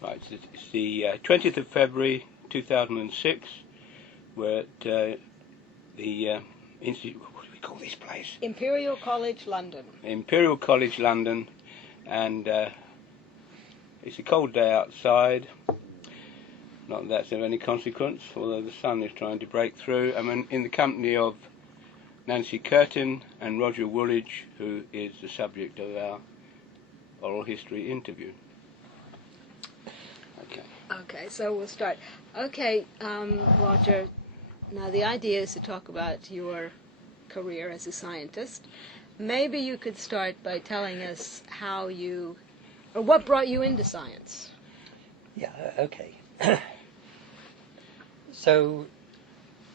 Right, it's the 20th of February 2006. We're at the Institute. What do we call this place? Imperial College, London. Imperial College, London, and it's a cold day outside. Not that that's of any consequence, although the sun is trying to break through. I'm in the company of Nancy Curtin and Roger Woledge, who is the subject of our oral history interview. Okay. Okay, so we'll start. Okay, Roger, now the idea is to talk about your career as a scientist. Maybe you could start by telling us how you, or what brought you into science. Yeah, okay. So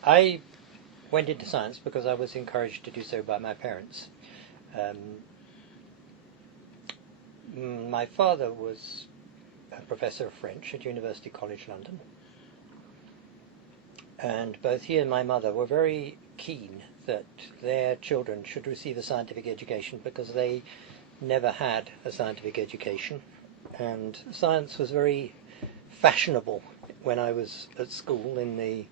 I went into science because I was encouraged to do so by my parents. My father was a professor of French at University College London, and both he and my mother were very keen that their children should receive a scientific education because they never had a scientific education, and science was very fashionable when I was at school in the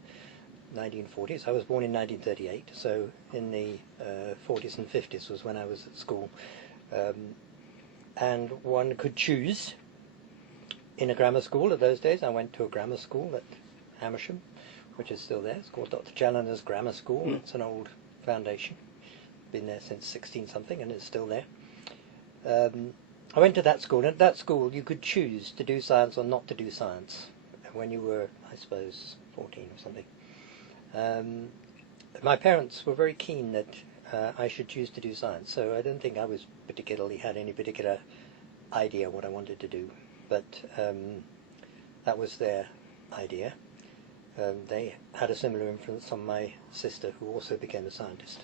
1940s. I was born in 1938, so in the 40s and 50s was when I was at school, and one could choose in a grammar school of those days. I went to a grammar school at Amersham, which is still there. It's called Dr. Challoner's Grammar School. It's an old foundation. Been there since 16-something, and it's still there. I went to that school, and at that school you could choose to do science or not to do science when you were, I suppose, 14 or something. My parents were very keen that I should choose to do science, so I don't think I was had any particular idea what I wanted to do, but that was their idea. They had a similar influence on my sister, who also became a scientist.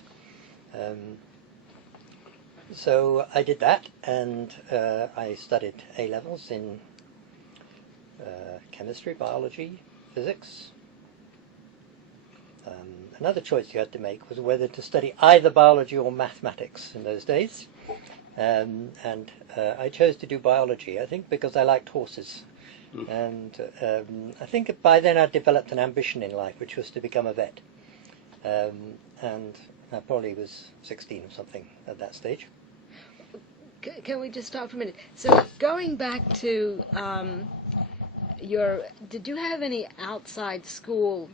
So I did that, and I studied A-levels in chemistry, biology, physics. Another choice you had to make was whether to study either biology or mathematics in those days. And I chose to do biology, I think, because I liked horses. And I think by then I'd developed an ambition in life, which was to become a vet. And I probably was 16 or something at that stage. Can we just stop for a minute? So going back to did you have any outside school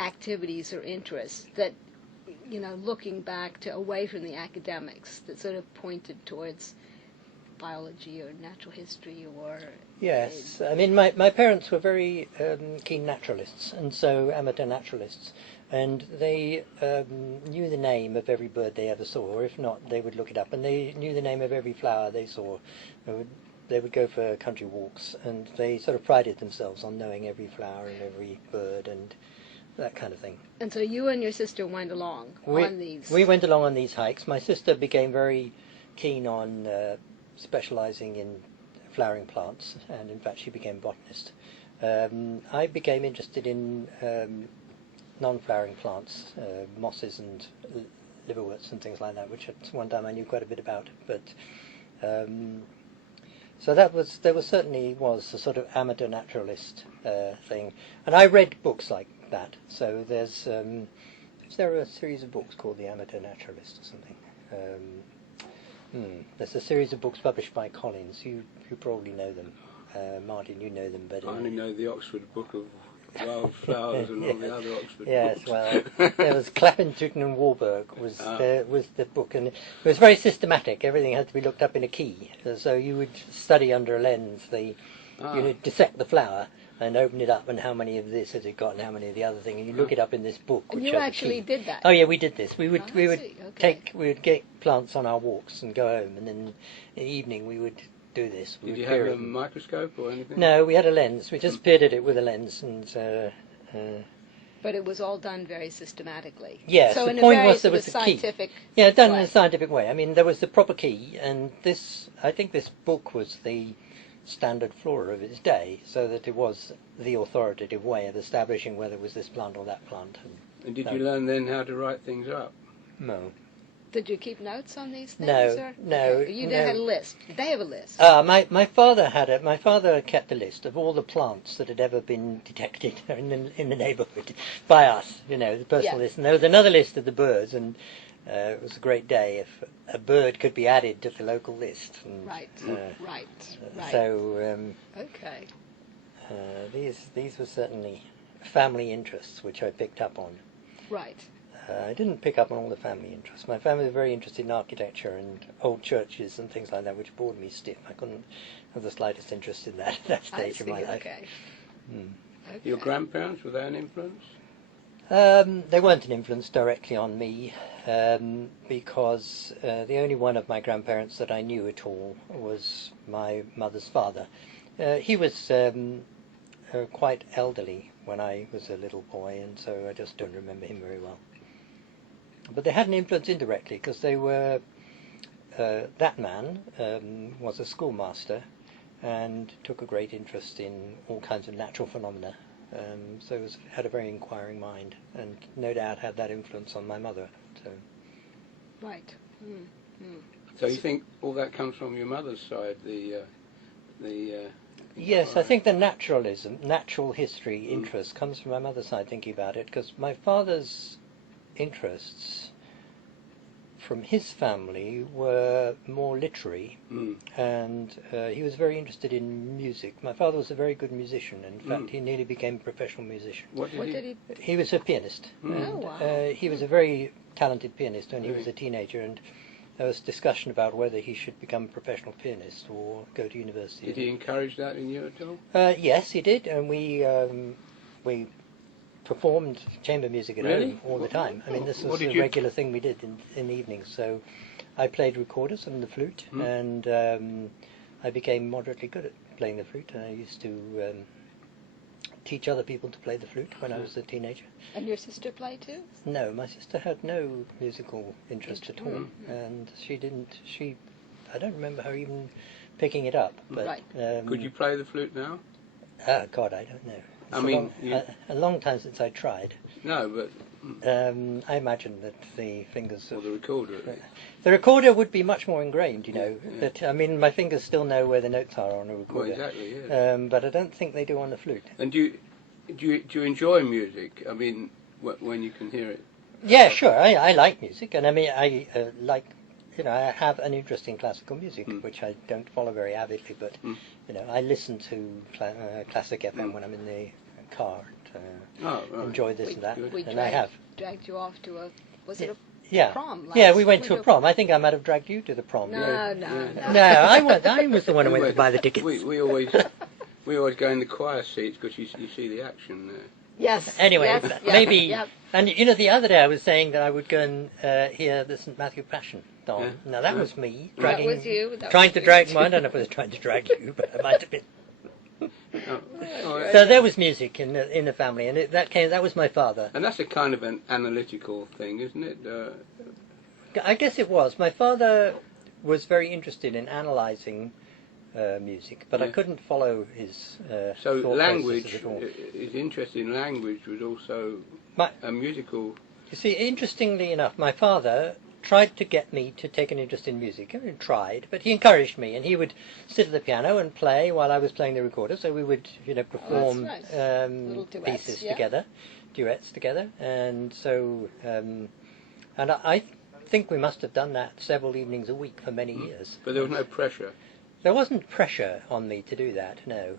activities or interests that, looking back to away from the academics, that sort of pointed towards biology or natural history or... Yes, I mean, my parents were very keen naturalists, and so amateur naturalists, and they knew the name of every bird they ever saw, or if not, they would look it up, and they knew the name of every flower they saw. They would go for country walks, and they sort of prided themselves on knowing every flower and every bird and that kind of thing. And so you and your sister went along on these... We went along on these hikes. My sister became very keen on specializing in flowering plants, and in fact she became a botanist. I became interested in non-flowering plants, mosses and liverworts and things like that, which at one time I knew quite a bit about. But so there certainly was a sort of amateur naturalist thing, and I read books like that. So is there a series of books called The Amateur Naturalist or something? There's a series of books published by Collins. You probably know them. Martin, you know them better. I only know the Oxford Book of Wildflowers and all the other Oxford yes, books. Well, there was Clapham, Tooten and Warburg was the book, and it was very systematic. Everything had to be looked up in a key. So you would study under a lens. You would dissect the flower and open it up, and how many of this has it got, and how many of the other thing, and you look it up in this book. And you actually did that? Oh yeah, we did this. We would Okay. we would get plants on our walks and go home, and then in the evening we would do this. Did you have a microscope or anything? No, we had a lens. We just peered at it with a lens, and. But it was all done very systematically. Yes, so the point was there was a scientific key. Yeah, done in a scientific way. I mean, there was the proper key, and I think this book was the standard flora of its day, so that it was the authoritative way of establishing whether it was this plant or that plant. And did you learn then how to write things up? No. Did you keep notes on these things? No, or? no, Okay. You no. had a list. Did they have a list? My father had it. My father kept a list of all the plants that had ever been detected in the neighbourhood by us. You know, the personal list. And there was another list of the birds, and it was a great day if a bird could be added to the local list. And, Right. So Okay. these were certainly family interests which I picked up on. Right. I didn't pick up on all the family interests. My family was very interested in architecture and old churches and things like that, which bored me stiff. I couldn't have the slightest interest in that at that stage of my life. Okay. Okay. Your grandparents, were they an influence? They weren't an influence directly on me, because the only one of my grandparents that I knew at all was my mother's father. He was quite elderly when I was a little boy, and so I just don't remember him very well. But they had an influence indirectly, because they were, that man was a schoolmaster and took a great interest in all kinds of natural phenomena. So had a very inquiring mind, and no doubt had that influence on my mother. So. Right. So you think all that comes from your mother's side, Yes, I think the natural history interest comes from my mother's side, thinking about it, because my father's interests from his family were more literary, and he was very interested in music. My father was a very good musician. In fact, he nearly became a professional musician. What did he? He was a pianist. Oh, wow. He was a very talented pianist when he was a teenager, and there was discussion about whether he should become a professional pianist or go to university. Did he encourage that in you at all? Yes, he did, and we performed chamber music at home all the time. I mean, this was a regular thing we did in the evenings. So I played recorders and the flute, and I became moderately good at playing the flute, and I used to teach other people to play the flute when I was a teenager. And your sister played too? No, my sister had no musical interest at all, and she didn't. I don't remember her even picking it up. But, Right. Could you play the flute now? God, I don't know. A long time since I tried. No, but I imagine that the fingers. Or the recorder. The recorder would be much more ingrained, you know. Yeah. That, I mean, my fingers still know where the notes are on a recorder. Well, exactly, yeah. But I don't think they do on the flute. And do you enjoy music? I mean, when you can hear it? Yeah, sure. I like music, and I mean, I like. You know, I have an interest in classical music, which I don't follow very avidly, but you know, I listen to classic FM when I'm in the car. Enjoy this and that, and I have. Dragged you off to a a prom? We went to a prom. I think I might have dragged you to the prom. No. I was the one who went to buy the tickets. We always go in the choir seats because you see the action there. Yes. Anyway, maybe. And you know, the other day I was saying that I would go and hear the St. Matthew Passion on. Yeah. Now that was me dragging. That was you. Trying to drag. Well, I don't know if I was trying to drag you, but I might have been. So there was music in the family, and that was my father. And that's a kind of an analytical thing, isn't it? I guess it was. My father was very interested in analysing music, but I couldn't follow his so thought language, at all. His interest in language was also a musical. You see, interestingly enough, my father tried to get me to take an interest in music. He tried, but he encouraged me, and he would sit at the piano and play while I was playing the recorder. So we would, perform pieces together, duets together, and so and I think we must have done that several evenings a week for many years. But there was no pressure. There wasn't pressure on me to do that. No,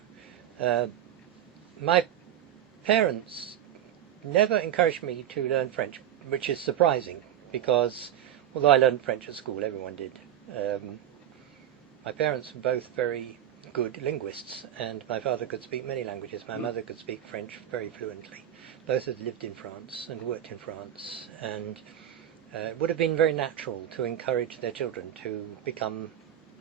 my parents never encouraged me to learn French, which is surprising because. Although I learned French at school, everyone did. My parents were both very good linguists, and my father could speak many languages. My mother could speak French very fluently. Both had lived in France and worked in France, and it would have been very natural to encourage their children to become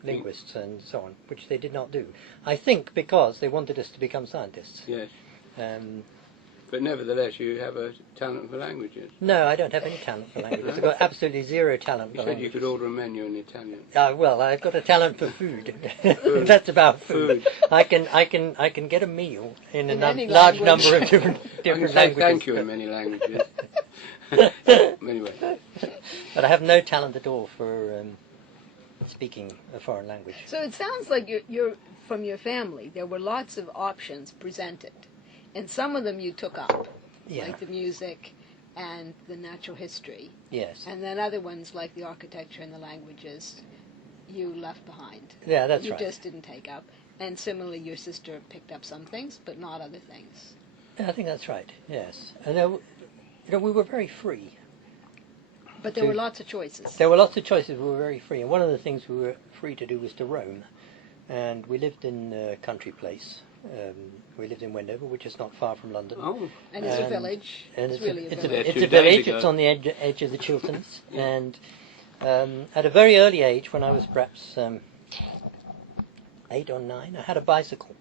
linguists and so on, which they did not do. I think because they wanted us to become scientists. Yes. But nevertheless, you have a talent for languages. No, I don't have any talent for languages. I've got absolutely zero talent You for said languages. you could order a menu in Italian. Well, I've got a talent for food. That's about food. I can get a meal in a large number of different languages. Thank you in many languages. Anyway. But I have no talent at all for speaking a foreign language. So it sounds like you're from your family. There were lots of options presented, and some of them you took up, like the music and the natural history. Yes. And then other ones like the architecture and the languages you left behind. Yeah, that's you right. You just didn't take up. And similarly, your sister picked up some things, but not other things. Yeah, I think that's right. Yes. And we were very free. But there were lots of choices. There were lots of choices. We were very free, and one of the things we were free to do was to roam. And we lived in a country place. We lived in Wendover, which is not far from London. Oh, and it's a village. And it's really a village. It's a village. It's on the edge of the Chilterns. And at a very early age, when I was perhaps 8 or 9, I had a bicycle.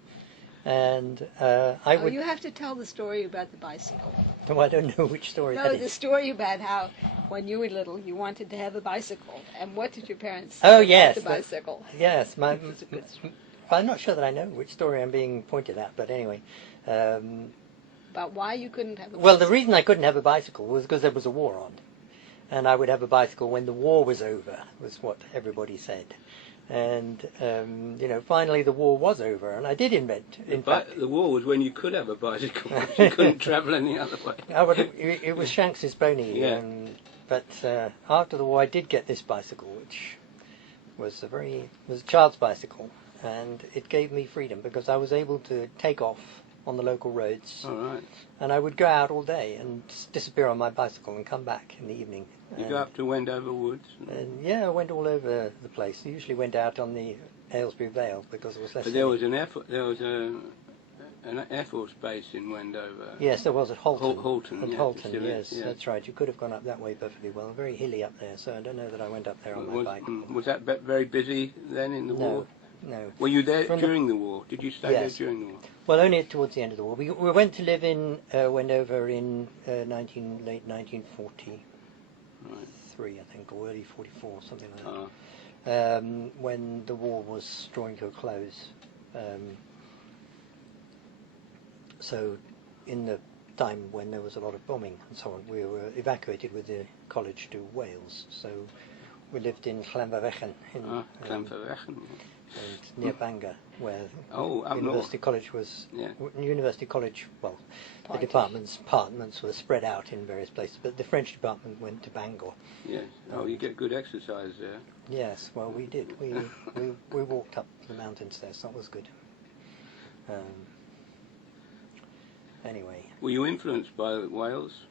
And you have to tell the story about the bicycle. No, I don't know which story that No, is. the story about how, when you were little, you wanted to have a bicycle. And what did your parents say about the bicycle? Yes. I'm not sure that I know which story I'm being pointed at, but anyway. About why you couldn't have a bicycle? Well, the reason I couldn't have a bicycle was because there was a war on. And I would have a bicycle when the war was over, was what everybody said. And, finally the war was over, and I did invent. The war was when you could have a bicycle. You couldn't travel any other way. It was Shanks's pony. Yeah. But after the war, I did get this bicycle, which was a child's bicycle, and it gave me freedom because I was able to take off on the local roads. All right. And I would go out all day and disappear on my bicycle and come back in the evening. You go up to Wendover Woods? And I went all over the place. I usually went out on the Aylesbury Vale because it was less. But there was an Air Force base in Wendover. Yes, there was at Holton. Holton, Yes, that's right. You could have gone up that way perfectly well. Very hilly up there, so I don't know that I went up there on my bike. Was that very busy then in the war? No. Were you there during the war? Did you stay there during the war? Well, only towards the end of the war. We went to live in Wendover in late 1943, I think, or early 44, something like that. When the war was drawing to a close. So, in the time when there was a lot of bombing and so on, we were evacuated with the college to Wales. So, we lived in Llanfairpwllgwyn near Bangor, where University College was. University College, well, the departments were spread out in various places, but the French department went to Bangor. Yes. You get good exercise there. Yes, well, we did. We walked up the mountains there, so that was good. Anyway. Were you influenced by Wales?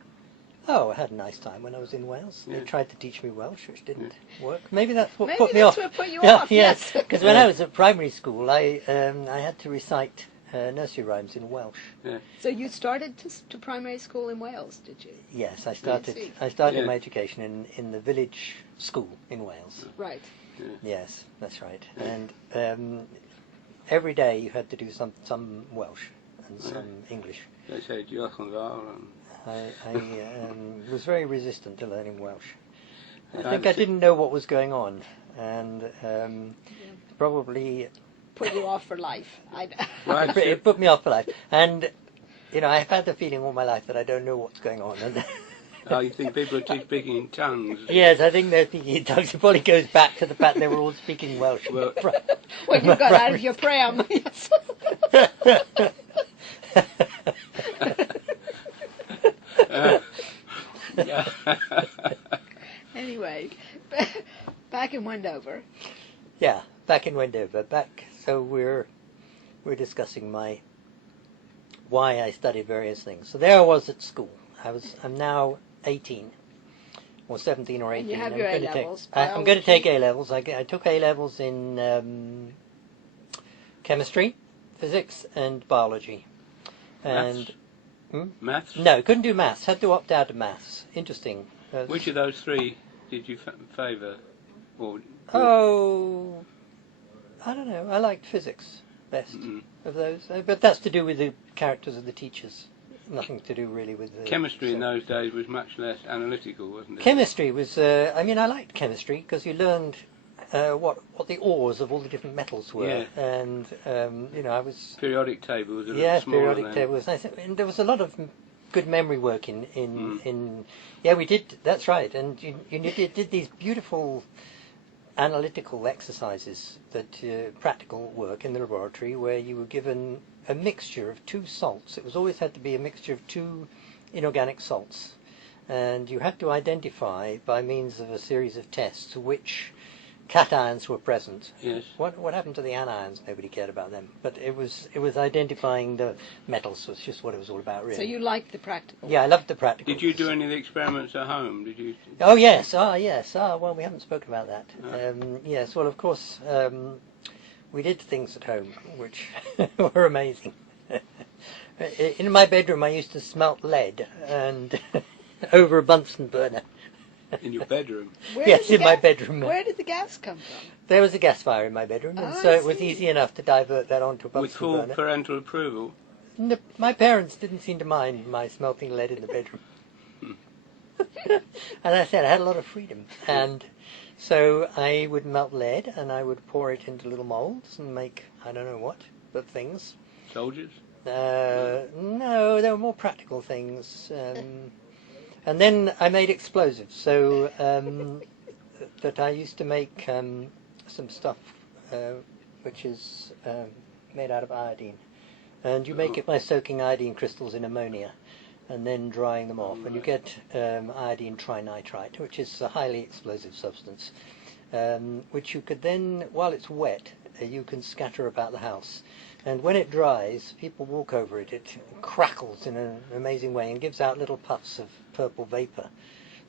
Oh, I had a nice time when I was in Wales. Yeah. They tried to teach me Welsh, which didn't work. Maybe that's what Maybe put me that's off. what put you off, yes. Because when I was at primary school, I had to recite nursery rhymes in Welsh. Yeah. So you started to primary school in Wales, did you? Yes, I started my education in the village school in Wales. Right. Yeah. Yes, that's right. And every day you had to do some Welsh and some English. They say diolch yn fawr. I was very resistant to learning Welsh. I think I didn't know what was going on, and probably put you off for life. It put me off for life, and I've had the feeling all my life that I don't know what's going on. And you think people are speaking in tongues? Yes, I think they're speaking in tongues. It probably goes back to the fact they were all speaking Welsh. Well, when you got out of your pram. Yes. Anyway, back in Wendover. Yeah, back in Wendover. So we're discussing why I studied various things. So there I was at school. I'm now 18 or 17 or 18. And you have your A-levels. I'm going to take A-levels. I took A-levels in chemistry, physics, and biology. And maths? No, couldn't do maths. Had to opt out of maths. Interesting. Which of those three did you favour? I don't know. I liked physics best of those. But that's to do with the characters of the teachers. nothing to do really with the Chemistry in those days was much less analytical, wasn't it? Chemistry was. I mean, I liked chemistry because you learned what the ores of all the different metals were, Yeah. and I was. Periodic table was a little Yes, smaller periodic then. table was nice, and there was a lot of good memory work in. Yeah, we did. That's right, and you did these beautiful analytical exercises that practical work in the laboratory where you were given a mixture of two salts. It was always had to be a mixture of two inorganic salts, and you had to identify by means of a series of tests which cations were present. Yes. What happened to the anions? Nobody cared about them, but it was identifying the metals was just what it was all about, really. So you liked the practical? Yeah, I loved the practical. Did you do any of the experiments at home? Did you? Oh yes, yes. Well, we haven't spoken about that. No. Yes, well, of course, we did things at home which were amazing. In my bedroom, I used to smelt lead and over a Bunsen burner. In your bedroom? Yes, in my bedroom. Where did the gas come from? There was a gas fire in my bedroom, and Oh, so I it was see. easy enough to divert that onto a With Bunsen full burner. parental approval? No, my parents didn't seem to mind my smelting lead in the bedroom. As I said, I had a lot of freedom, and so I would melt lead and I would pour it into little molds and make I don't know what, but things. Soldiers? No, there were more practical things. And then I made explosives, so that I used to make some stuff which is made out of iodine. And you make it by soaking iodine crystals in ammonia and then drying them off. And you get iodine trinitrite, which is a highly explosive substance, which you could then, while it's wet, you can scatter about the house. And when it dries, people walk over it. It crackles in an amazing way and gives out little puffs of purple vapour.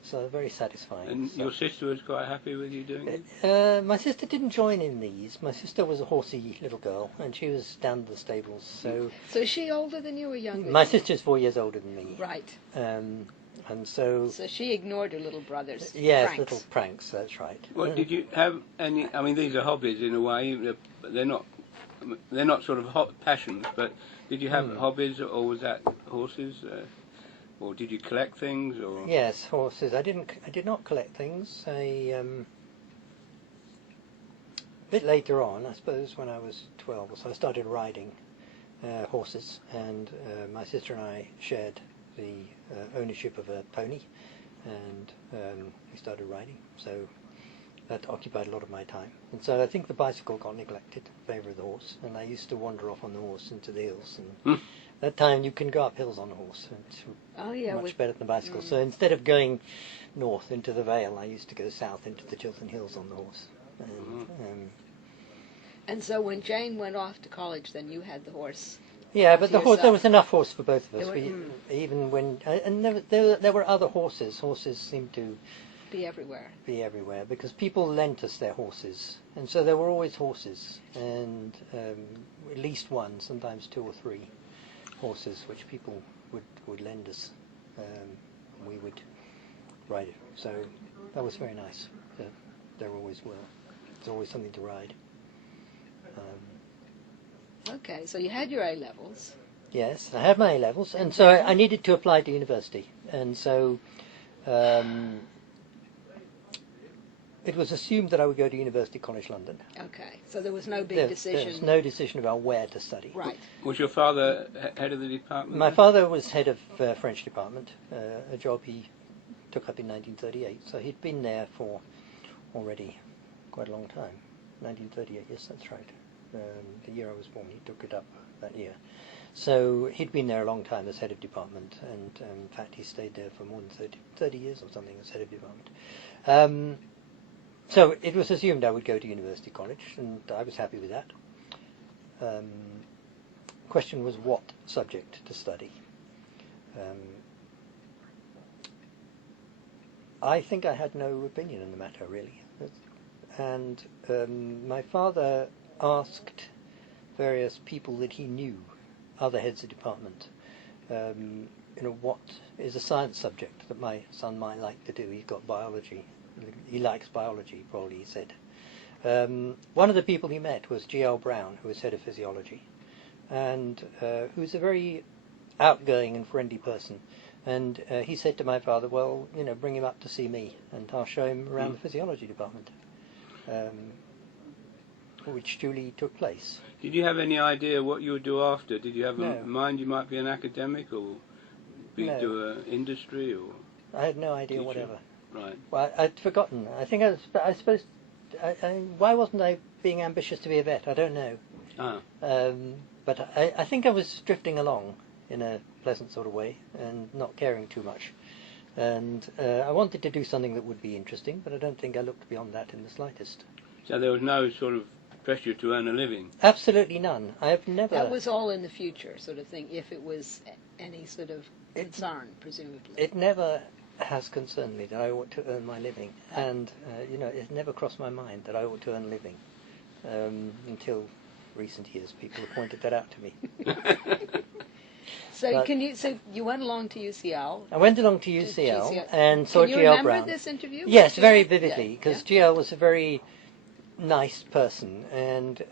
So very satisfying. And your sister was quite happy with you doing it? My sister didn't join in these. My sister was a horsey little girl, and she was down at the stables. So is she older than you or younger? my sister's 4 years older than me. Right. And so she ignored her little brother's yes, pranks. little pranks. That's right. What, did you have any? I mean, these are hobbies in a way. They're not sort of hot passions. But did you have hobbies, or was that horses? Or did you collect things? Or Yes, horses. I did not collect things. A bit later on, I suppose, when I was 12 or so, I started riding horses, and my sister and I shared the ownership of a pony, and we started riding. So that occupied a lot of my time. And so I think the bicycle got neglected in favour of the horse, and I used to wander off on the horse into the hills. And that time you can go up hills on a horse. It's much better than a bicycle. So instead of going north into the Vale, I used to go south into the Chiltern Hills on the horse. And so when Jane went off to college, then you had the horse. Yeah, but the horse, there yourself. was enough horse for both of us. There were- Even when, and there were other horses. Horses seemed to Be everywhere. be everywhere because people lent us their horses, and so there were always horses, and at least one, sometimes two or three horses, which people would lend us. We would ride it. So that was very nice. There always were. There's always something to ride. Okay, so you had your A levels. Yes, I had my A levels, and so I needed to apply to university, and so it was assumed that I would go to University College London. Okay, so there was no big There decision. was no decision about where to study. Right. was your father head of the department? My father was head of French department, a job he took up in 1938, so he'd been there for already quite a long time. 1938, yes, that's right. The year I was born, he took it up that year. So he'd been there a long time as head of department, and in fact he stayed there for more than 30 years or something as head of department. So it was assumed I would go to University College, and I was happy with that. Question was what subject to study. I think I had no opinion in the matter, really. And my father asked various people that he knew, other heads of department, what is a science subject that my son might like to do. He's got biology. He likes biology, probably, he said. One of the people he met was G.L. Brown, who was head of physiology, and who's a very outgoing and friendly person. And he said to my father, well, bring him up to see me, and I'll show him around the physiology department, which duly took place. Did you have any idea what you would do after? Did you have No. in mind you might be an academic or do an industry or? I had no idea Teacher. whatever. Right. Well, I'd forgotten. I think I suppose. Why wasn't I being ambitious to be a vet? I don't know. Ah. But I think I was drifting along in a pleasant sort of way and not caring too much. And I wanted to do something that would be interesting, but I don't think I looked beyond that in the slightest. So there was no sort of pressure to earn a living? Absolutely none. I have never... That was all in the future sort of thing, if it was any sort of concern, presumably. It never has concerned me that I ought to earn my living. And, it never crossed my mind that I ought to earn a living. Until recent years, people have pointed that out to me. So you went along to UCL. I went along to UCL and saw GL Brown. Can you remember this interview? Yes, very vividly, because GL was a very nice person, and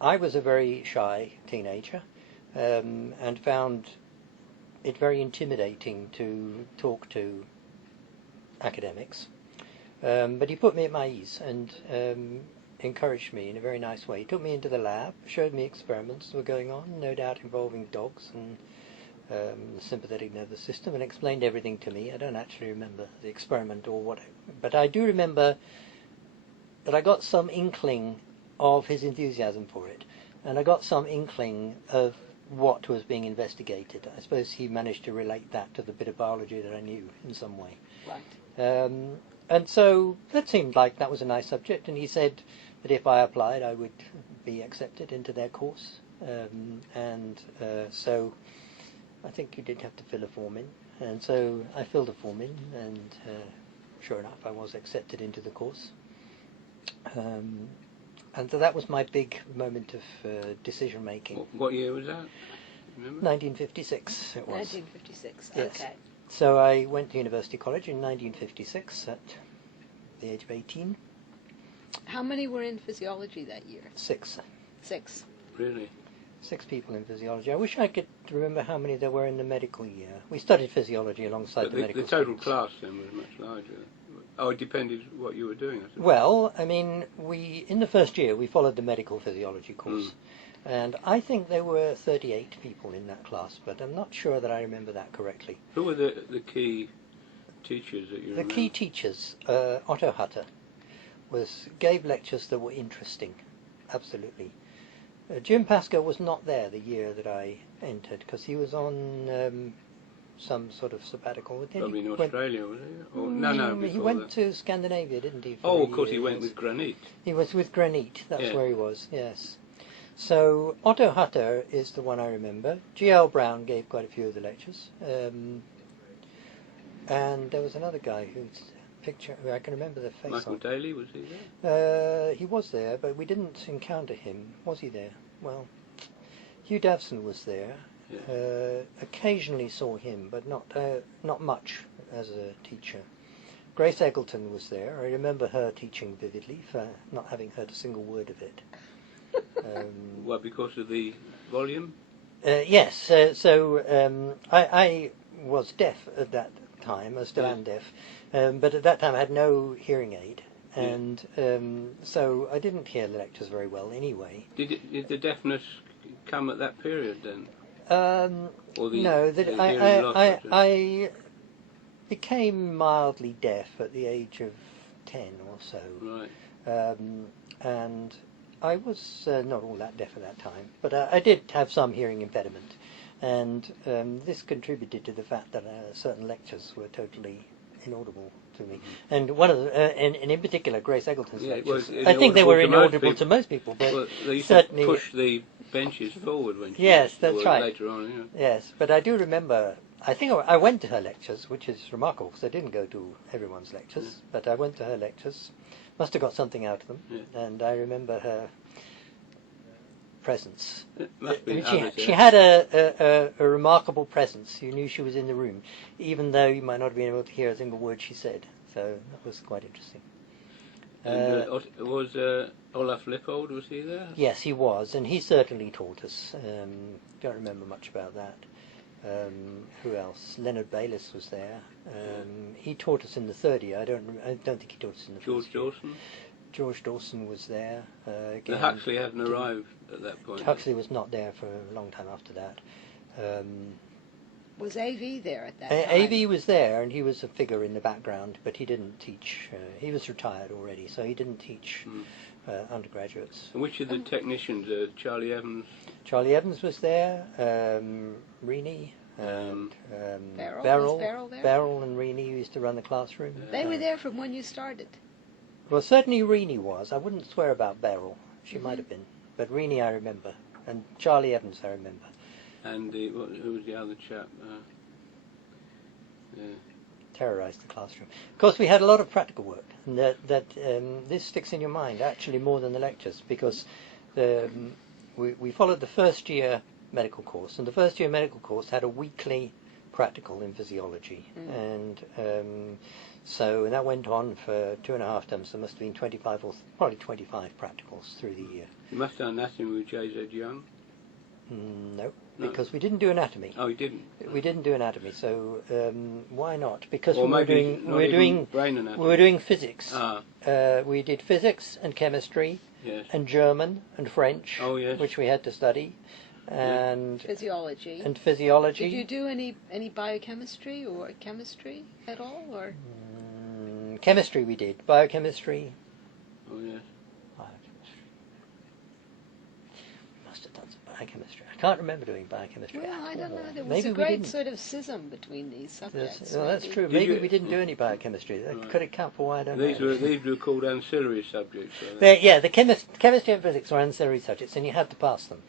I was a very shy teenager, and found it very intimidating to talk to academics. But he put me at my ease and encouraged me in a very nice way. He took me into the lab, showed me experiments that were going on, no doubt involving dogs and the sympathetic nervous system, and explained everything to me. I don't actually remember the experiment or what, but I do remember that I got some inkling of his enthusiasm for it, and I got some inkling of what was being investigated. I suppose he managed to relate that to the bit of biology that I knew in some way. Right. And so that seemed like that was a nice subject, and he said that if I applied I would be accepted into their course. So I think you did have to fill a form in, and so I filled a form in, and sure enough I was accepted into the course. And so that was my big moment of decision making. What year was that? Remember? 1956 it was. 1956, Yes. okay. So I went to University College in 1956 at the age of 18. How many were in physiology that year? 6. 6. Really? 6 people in physiology. I wish I could remember how many there were in the medical year. We studied physiology alongside But the medical the total students. class then was much larger. Oh, it depended what you were doing, I suppose. Well, I mean, in the first year we followed the medical physiology course. And I think there were 38 people in that class, but I'm not sure that I remember that correctly. Who were the key teachers that you remember? The key teachers, Otto Hutter, gave lectures that were interesting, absolutely. Jim Pascoe was not there the year that I entered, because he was on some sort of sabbatical. Probably in Australia, was he? Or, no, he went to Scandinavia, didn't he? Oh, of course, he went with Granit. He was with Granit, that's Yeah. where he was, yes. So Otto Hutter is the one I remember. GL Brown gave quite a few of the lectures. And there was another guy whose picture, I can remember the face Michael on. Daly, was he there? He was there, but we didn't encounter him. Was he there? Well, Hugh Davson was there. Yeah. Occasionally saw him, but not much as a teacher. Grace Eggleton was there. I remember her teaching vividly, for not having heard a single word of it. Well, because of the volume? Yes, I was deaf at that time. I still am deaf, but at that time I had no hearing aid, and so I didn't hear the lectures very well anyway. Did the deafness come at that period then? Or No, I became mildly deaf at the age of 10 or so. Right. And I was not all that deaf at that time, but I did have some hearing impediment, and this contributed to the fact that certain lectures were totally inaudible to me. And one of and in particular, Grace Eggleton's lectures, I think they were inaudible to most people, but well, they used certainly to push the benches forward when yes, that's right. Later on, yeah. Yes, but I do remember. I think I went to her lectures, which is remarkable because I didn't go to everyone's lectures, but I went to her lectures. Must have got something out of them, and I remember her presence. It must be She had a remarkable presence. You knew she was in the room, even though you might not have been able to hear a single word she said. So that was quite interesting. And was Olaf Lippold, was he there? Yes, he was, and he certainly taught us. Don't remember much about that. Who else? Leonard Bayliss was there. He taught us in the third year. I don't think he taught us in the George first year. Dawson. George Dawson was there. The Huxley hadn't arrived at that point. Huxley was not there for a long time after that. Was A.V. there at that time? A.V. was there, and he was a figure in the background, but he didn't teach. He was retired already, so he didn't teach undergraduates. And which of the technicians? Charlie Evans? Charlie Evans was there, Reaney, and Beryl. Was Beryl there? Beryl and Reaney used to run the classroom. They were there from when you started. Well, certainly Reaney was. I wouldn't swear about Beryl. She might have been. But Reaney I remember. And Charlie Evans I remember. And who was the other chap? Terrorised the classroom. Of course, we had a lot of practical work. And this sticks in your mind, actually, more than the lectures, because we followed the first year medical course. And the first year medical course had a weekly practical in physiology. And so that went on for 2.5 terms. There must have been 25 or probably 25 practicals through the year. You must have done anatomy with J.Z. Young. No, because we didn't do anatomy. Oh, you didn't? We didn't do anatomy, so why not? Because Or we were doing physics. We did physics and chemistry, yes, and German and French, oh, yes, which we had to study, and physiology. And physiology. Did you do any biochemistry or chemistry at all, or? Chemistry we did. Biochemistry. Oh, yes. Biochemistry. We must have done some biochemistry. I can't remember doing biochemistry. Well, I don't know. There was Maybe a great sort of schism between these subjects. Well, that's true. Maybe we didn't do any biochemistry. Could it count for why I don't know? These were called ancillary subjects. The chemistry and physics were ancillary subjects, and you had to pass them.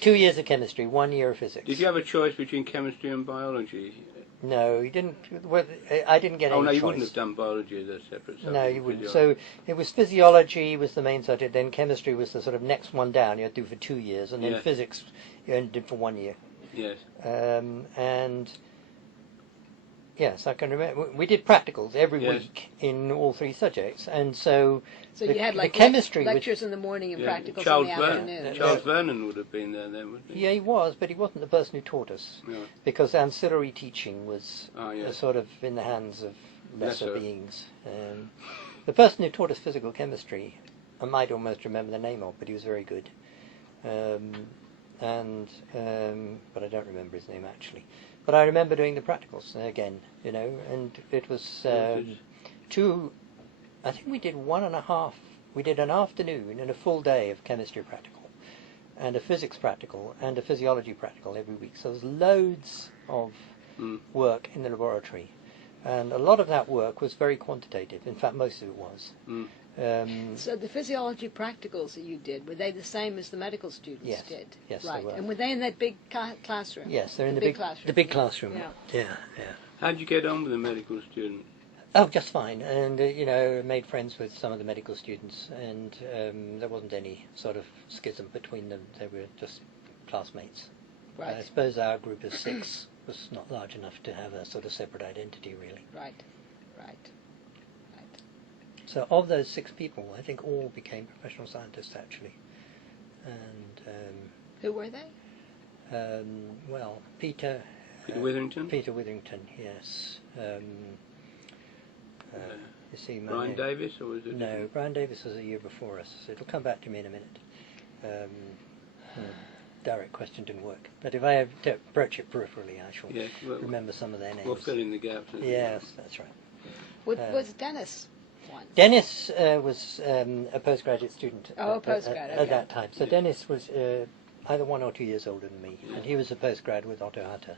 2 years of chemistry, 1 year of physics. Did you have a choice between chemistry and biology? No, you didn't. Well, I didn't get any choice. Oh, no, you wouldn't have done biology as a separate subject. No, you wouldn't. So it was physiology was the main subject, then chemistry was the sort of next one down you had to do for 2 years, and then yes, physics you only did for 1 year. Yes. And yes, I can remember. We did practicals every yes, week in all 3 subjects, and so you had like the chemistry lectures in the morning and yeah, practicals Charles in the afternoon. Charles Vernon would have been there then, wouldn't he? Yeah, he was, but he wasn't the person who taught us, no, because ancillary teaching was yes, sort of in the hands of lesser Lesser. beings. The person who taught us physical chemistry, I might almost remember the name of, but he was very good. But I don't remember his name actually. But I remember doing the practicals again, and it was I think we did 1.5. We did an afternoon and a full day of chemistry practical, and a physics practical, and a physiology practical every week. So there's loads of work in the laboratory, and a lot of that work was very quantitative. In fact, most of it was. So the physiology practicals that you did, were they the same as the medical students did? Yes, right. they were. And were they in that big classroom? Yes, they're in the big classroom. The big classroom. Yeah. How did you get on with the medical student? Oh, just fine, and made friends with some of the medical students, and there wasn't any sort of schism between them. They were just classmates. Right. I suppose our group of 6 was not large enough to have a sort of separate identity, really. Right. So of those 6 people, I think all became professional scientists, actually. And who were they? Well, Peter Witherington? Peter Witherington, yes. You see, Brian Davis, or was it? No, Brian Davis was a year before us. It'll come back to me in a minute. Direct question didn't work. But if I have to approach it peripherally, I shall remember some of their names. We'll fill in the gaps. Yes, that's right. Was Dennis one? Dennis was a postgraduate student at that time. So Dennis was either 1 or 2 years older than me, and he was a postgrad with Otto Hatter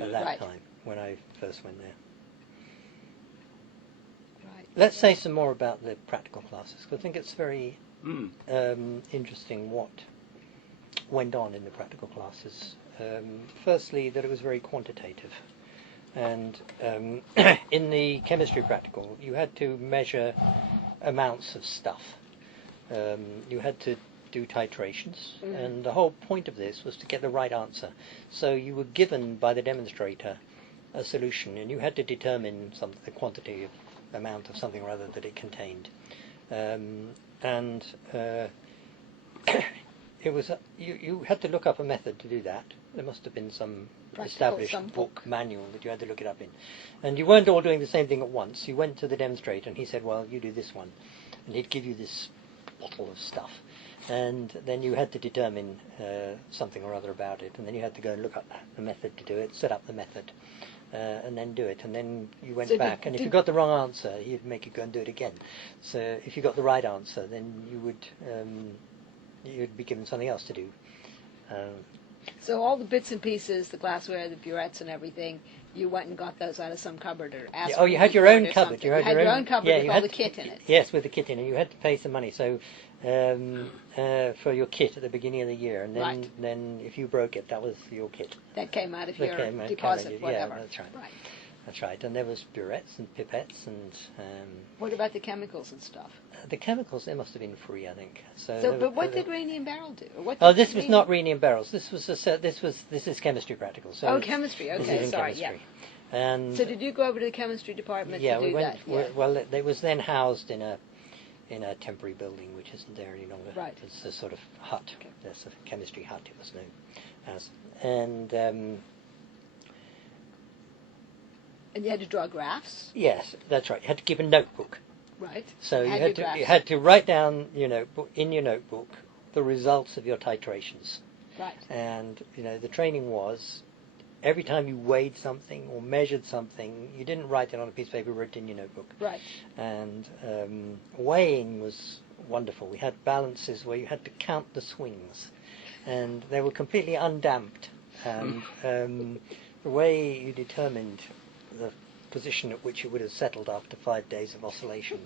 at that time when I first went there. Right. Let's say some more about the practical classes, because I think it's very interesting what went on in the practical classes. Firstly, that it was very quantitative. And in the chemistry practical, you had to measure amounts of stuff. You had to do titrations, and the whole point of this was to get the right answer. So you were given by the demonstrator a solution, and you had to determine the quantity of amount of something or other that it contained. It was you had to look up a method to do that, There must have been some Practical, established book manual that you had to look it up in. And you weren't all doing the same thing at once. You went to the demonstrator and he said, well, you do this one. And he'd give you this bottle of stuff. And then you had to determine something or other about it. And then you had to go and look up the method to do it, set up the method, and then do it. And then you went back. And if you got the wrong answer, he'd make you go and do it again. So if you got the right answer, then you'd be given something else to do. So all the bits and pieces, the glassware, the burettes and everything, you went and got those out of some cupboard or asked you had your own cupboard. You had your own cupboard with all the kit in it. Yes, with the kit in it. You had to pay some money for your kit at the beginning of the year. And then if you broke it, that was your kit. That came out of your deposit, whatever. Yeah, that's right. That's right. And there was burettes and pipettes and... what about the chemicals and stuff? The chemicals, they must have been free, I think. But what did Rainey and Barrel do? This was not Rainey and Barrels. This is chemistry practical. So chemistry. Okay, sorry. Chemistry. Yeah. And so did you go over to the chemistry department to do that? Yeah. Well, it was then housed in a temporary building which isn't there any longer. Right. It's a sort of hut. Okay. There's a chemistry hut. It was known as. And you had to draw graphs. yes, that's right. You had to keep a notebook. Right. So you had to write down, in your notebook the results of your titrations. Right. And the training was every time you weighed something or measured something, you didn't write it on a piece of paper, you wrote it in your notebook. Right. And weighing was wonderful. We had balances where you had to count the swings, and they were completely undamped. And the way you determined the position at which it would have settled after 5 days of oscillation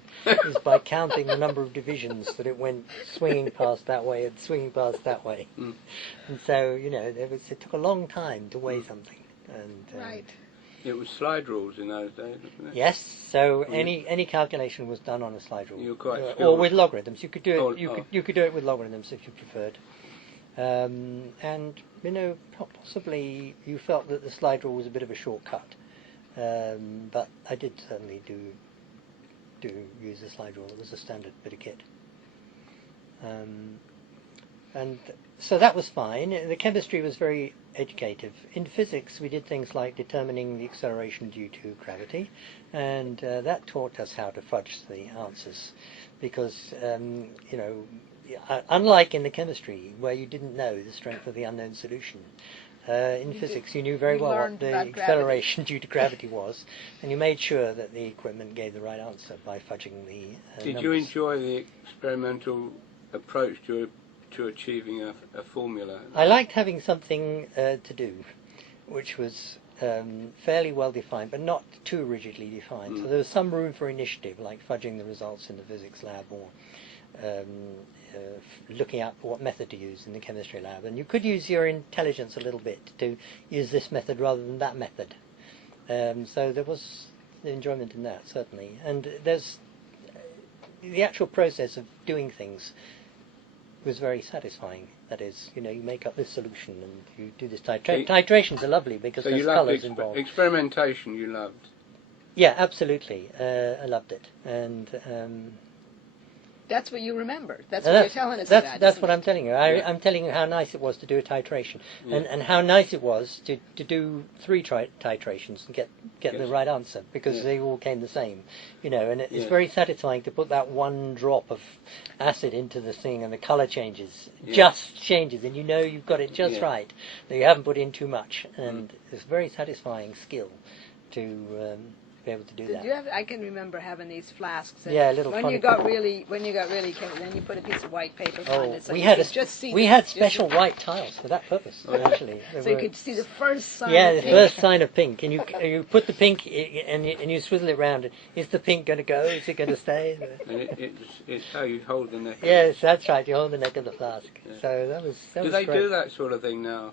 is by counting the number of divisions that it went swinging past that way and swinging past that way. And so it took a long time to weigh something. And right. It was slide rules in those days, wasn't it? Yes. So any calculation was done on a slide rule, You were quite skilled. or with logarithms. You could do it. Oh, You could do it with logarithms if you preferred. And possibly you felt that the slide rule was a bit of a shortcut. But I did certainly do use the slide rule. It was a standard bit of kit. And so that was fine. The chemistry was very educative. In physics, we did things like determining the acceleration due to gravity, and that taught us how to fudge the answers, because unlike in the chemistry where you didn't know the strength of the unknown solution, in physics you knew very well what the acceleration due to gravity was, and you made sure that the equipment gave the right answer by fudging the Did numbers. you enjoy the experimental approach to achieving a formula? I liked having something to do, which was fairly well defined, but not too rigidly defined. So there was some room for initiative, like fudging the results in the physics lab, or looking up what method to use in the chemistry lab. And you could use your intelligence a little bit to use this method rather than that method. So there was enjoyment in that, certainly. And there's the actual process of doing things was very satisfying. That is, you make up this solution and you do this titrations are lovely because So there's you loved colours involved. experimentation. You loved. Yeah, absolutely. I loved it, and that's what you remember. That's what you're telling us about. That's what I'm telling you. I'm telling you how nice it was to do a titration, and how nice it was to do 3 titrations and get the right answer, because they all came the same, and it's very satisfying to put that one drop of acid into the thing and the colour changes, just changes, and you've got it just right. That you haven't put in too much, and it's a very satisfying skill to be able to do that. I can remember having these flasks. And little. When you got really chemical, then you put a piece of white paper behind it, so we had special white tiles for that purpose. Actually, so you could see the first sign. Yeah, of the pink. first sign of pink, and you put the pink and you swivel it round. Is the pink going to go? Is it going to stay? And it's how you hold the neck. Yes, that's right. You hold the neck of the flask. Yeah. So that was. Do they do that sort of thing now?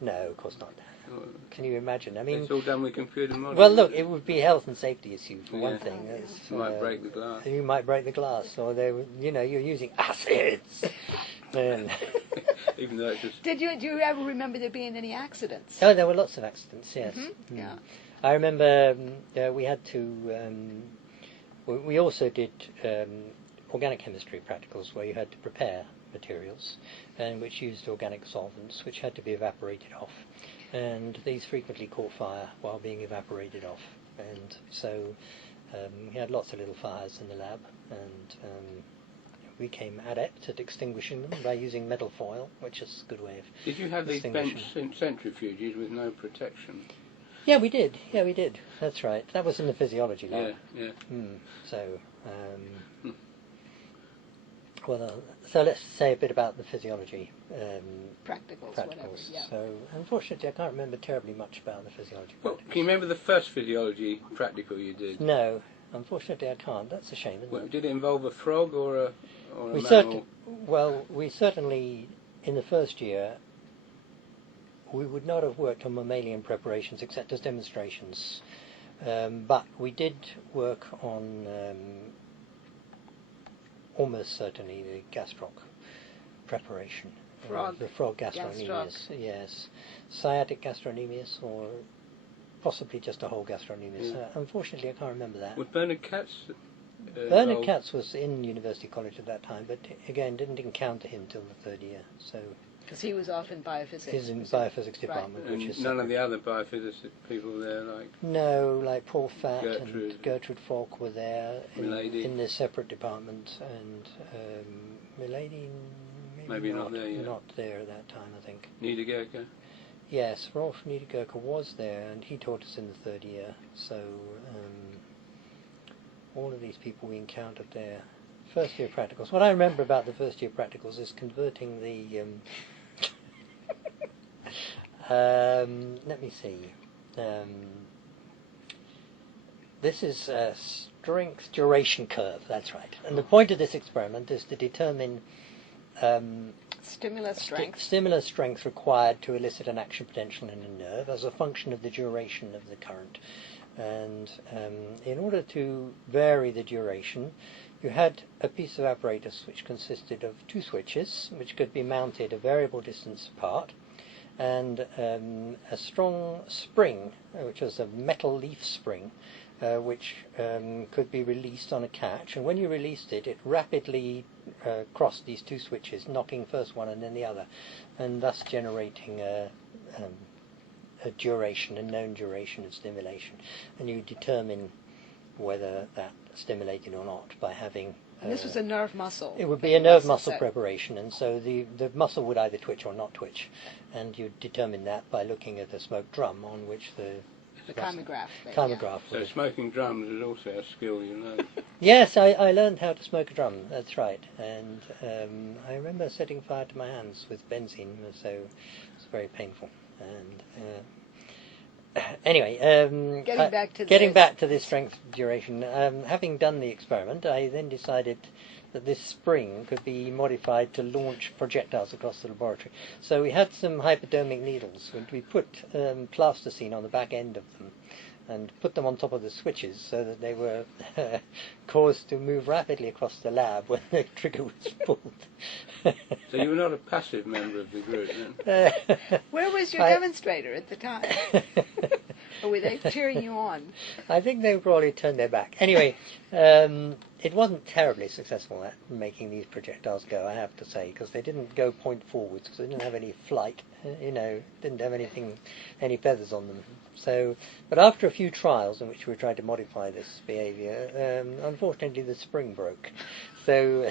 No, of course not. Can you imagine? I mean, it's all done with computer models. Well, look, it would be a health and safety issue for one thing. You might break the glass. You might break the glass, or you're using acids. Even though it's just. Do you ever remember there being any accidents? Oh, there were lots of accidents. Yes. Mm-hmm. Yeah. I remember we had to. We also did organic chemistry practicals where you had to prepare materials, and which used organic solvents, which had to be evaporated off. And these frequently caught fire while being evaporated off. And so we had lots of little fires in the lab, and we became adept at extinguishing them by using metal foil, which is a good way of Did you have these bench centrifuges with no protection? Yeah, we did. Yeah, we did. That's right. That was in the physiology lab. Yeah. So, so let's say a bit about the physiology Practicals, whatever. Yeah. So, unfortunately, I can't remember terribly much about the physiology. Well, can you remember the first physiology practical you did? No, unfortunately, I can't. That's a shame, isn't it? Did it involve a frog or a mammal? Well, we certainly, in the first year, we would not have worked on mammalian preparations except as demonstrations. But we did work on almost certainly the gastroc preparation. The frog gastrocnemius, yes. Sciatic gastrocnemius, or possibly just a whole gastrocnemius. Unfortunately, I can't remember that. Was Bernard Katz Bernard Katz was in University College at that time, but again, didn't encounter him till the third year. So because he was off in biophysics. He's in biophysics department, right. Which is none of the other biophysicists people there, like like Paul Fatt and Gertrude Falk were there in their separate department, and Milady maybe not there yet. Not there at that time, I think. Niedergerke? Yes, Rolf Niedergerke was there, and he taught us in the third year. So all of these people we encountered there. First year practicals. What I remember about the first year practicals is converting the let me see. This is a strength duration curve, that's right. And the point of this experiment is to determine stimulus strength required to elicit an action potential in a nerve as a function of the duration of the current. And in order to vary the duration, you had a piece of apparatus which consisted of two switches, which could be mounted a variable distance apart, and a strong spring, which was a metal leaf spring, which could be released on a catch. And when you released it, it rapidly crossed these two switches, knocking first one and then the other, and thus generating a duration, a known duration of stimulation. And you determine whether that stimulated or not by having... And this was a nerve muscle. It would be a nerve muscle preparation, and so the muscle would either twitch or not twitch, and you determine that by looking at a smoke drum on which the chymograph. So smoking drums is also a skill you learn. Yes, I learned how to smoke a drum, that's right, and I remember setting fire to my hands with benzene, so it was very painful. And anyway, getting back to this strength duration, having done the experiment, I then decided that this spring could be modified to launch projectiles across the laboratory. So we had some hypodermic needles, and we put plasticine on the back end of them and put them on top of the switches so that they were caused to move rapidly across the lab when the trigger was pulled. So you were not a passive member of the group then? Where was your demonstrator at the time? Or were they cheering you on? I think they probably turned their back. Anyway, it wasn't terribly successful at making these projectiles go, I have to say, because they didn't go point forwards, because they didn't have any flight, didn't have any feathers on them. So, but after a few trials in which we tried to modify this behaviour, unfortunately the spring broke. So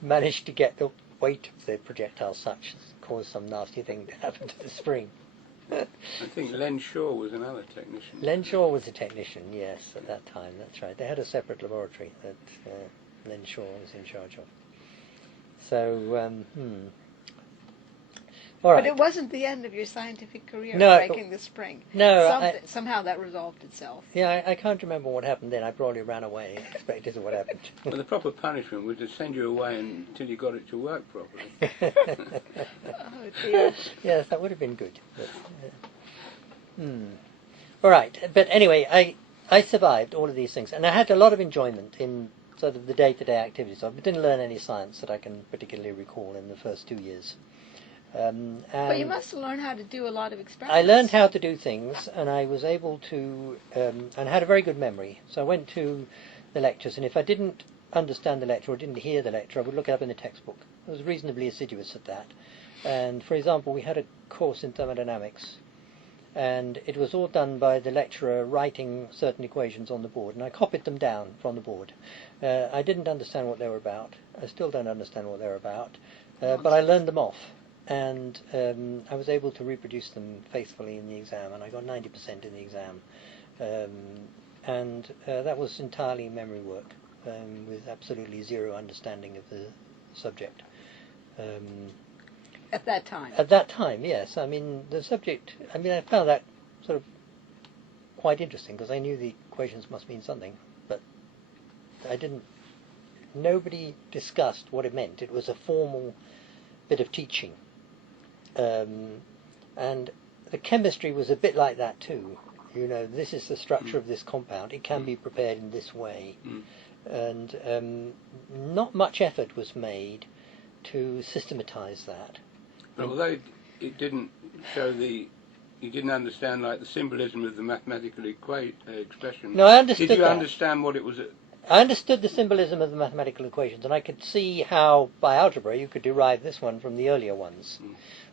managed to get the weight of the projectile such as caused some nasty thing to happen to the spring. I think Len Shaw was another technician. Len Shaw was a technician, yes, at that time, that's right. They had a separate laboratory that Len Shaw was in charge of. So, all right. But it wasn't the end of your scientific career, breaking the spring. No. Somehow that resolved itself. Yeah, I can't remember what happened then. I probably ran away, expected what happened. Well, the proper punishment was to send you away until you got it to work properly. Oh, dear. Yes, that would have been good. But, all right, but anyway, I survived all of these things, and I had a lot of enjoyment in sort of the day-to-day activities. I didn't learn any science that I can particularly recall in the first 2 years. But you must have learned how to do a lot of experiments. I learned how to do things, and I was able to, and had a very good memory. So I went to the lectures, and if I didn't understand the lecture or didn't hear the lecture, I would look it up in the textbook, I was reasonably assiduous at that. And, for example, we had a course in thermodynamics, and it was all done by the lecturer writing certain equations on the board, and I copied them down from the board. I didn't understand what they were about. I still don't understand what they're about, but I learned them off, and I was able to reproduce them faithfully in the exam, and I got 90% in the exam. And that was entirely memory work, with absolutely zero understanding of the subject. At that time? At that time, yes. I mean, the subject, I found that sort of quite interesting, because I knew the equations must mean something, but nobody discussed what it meant. It was a formal bit of teaching. And the chemistry was a bit like that too. This is the structure of this compound. It can be prepared in this way. And not much effort was made to systematize that. Although it didn't show you didn't understand like the symbolism of the mathematical expression. No, I understood Did you that. understand what it was? I understood the symbolism of the mathematical equations, and I could see how, by algebra, you could derive this one from the earlier ones.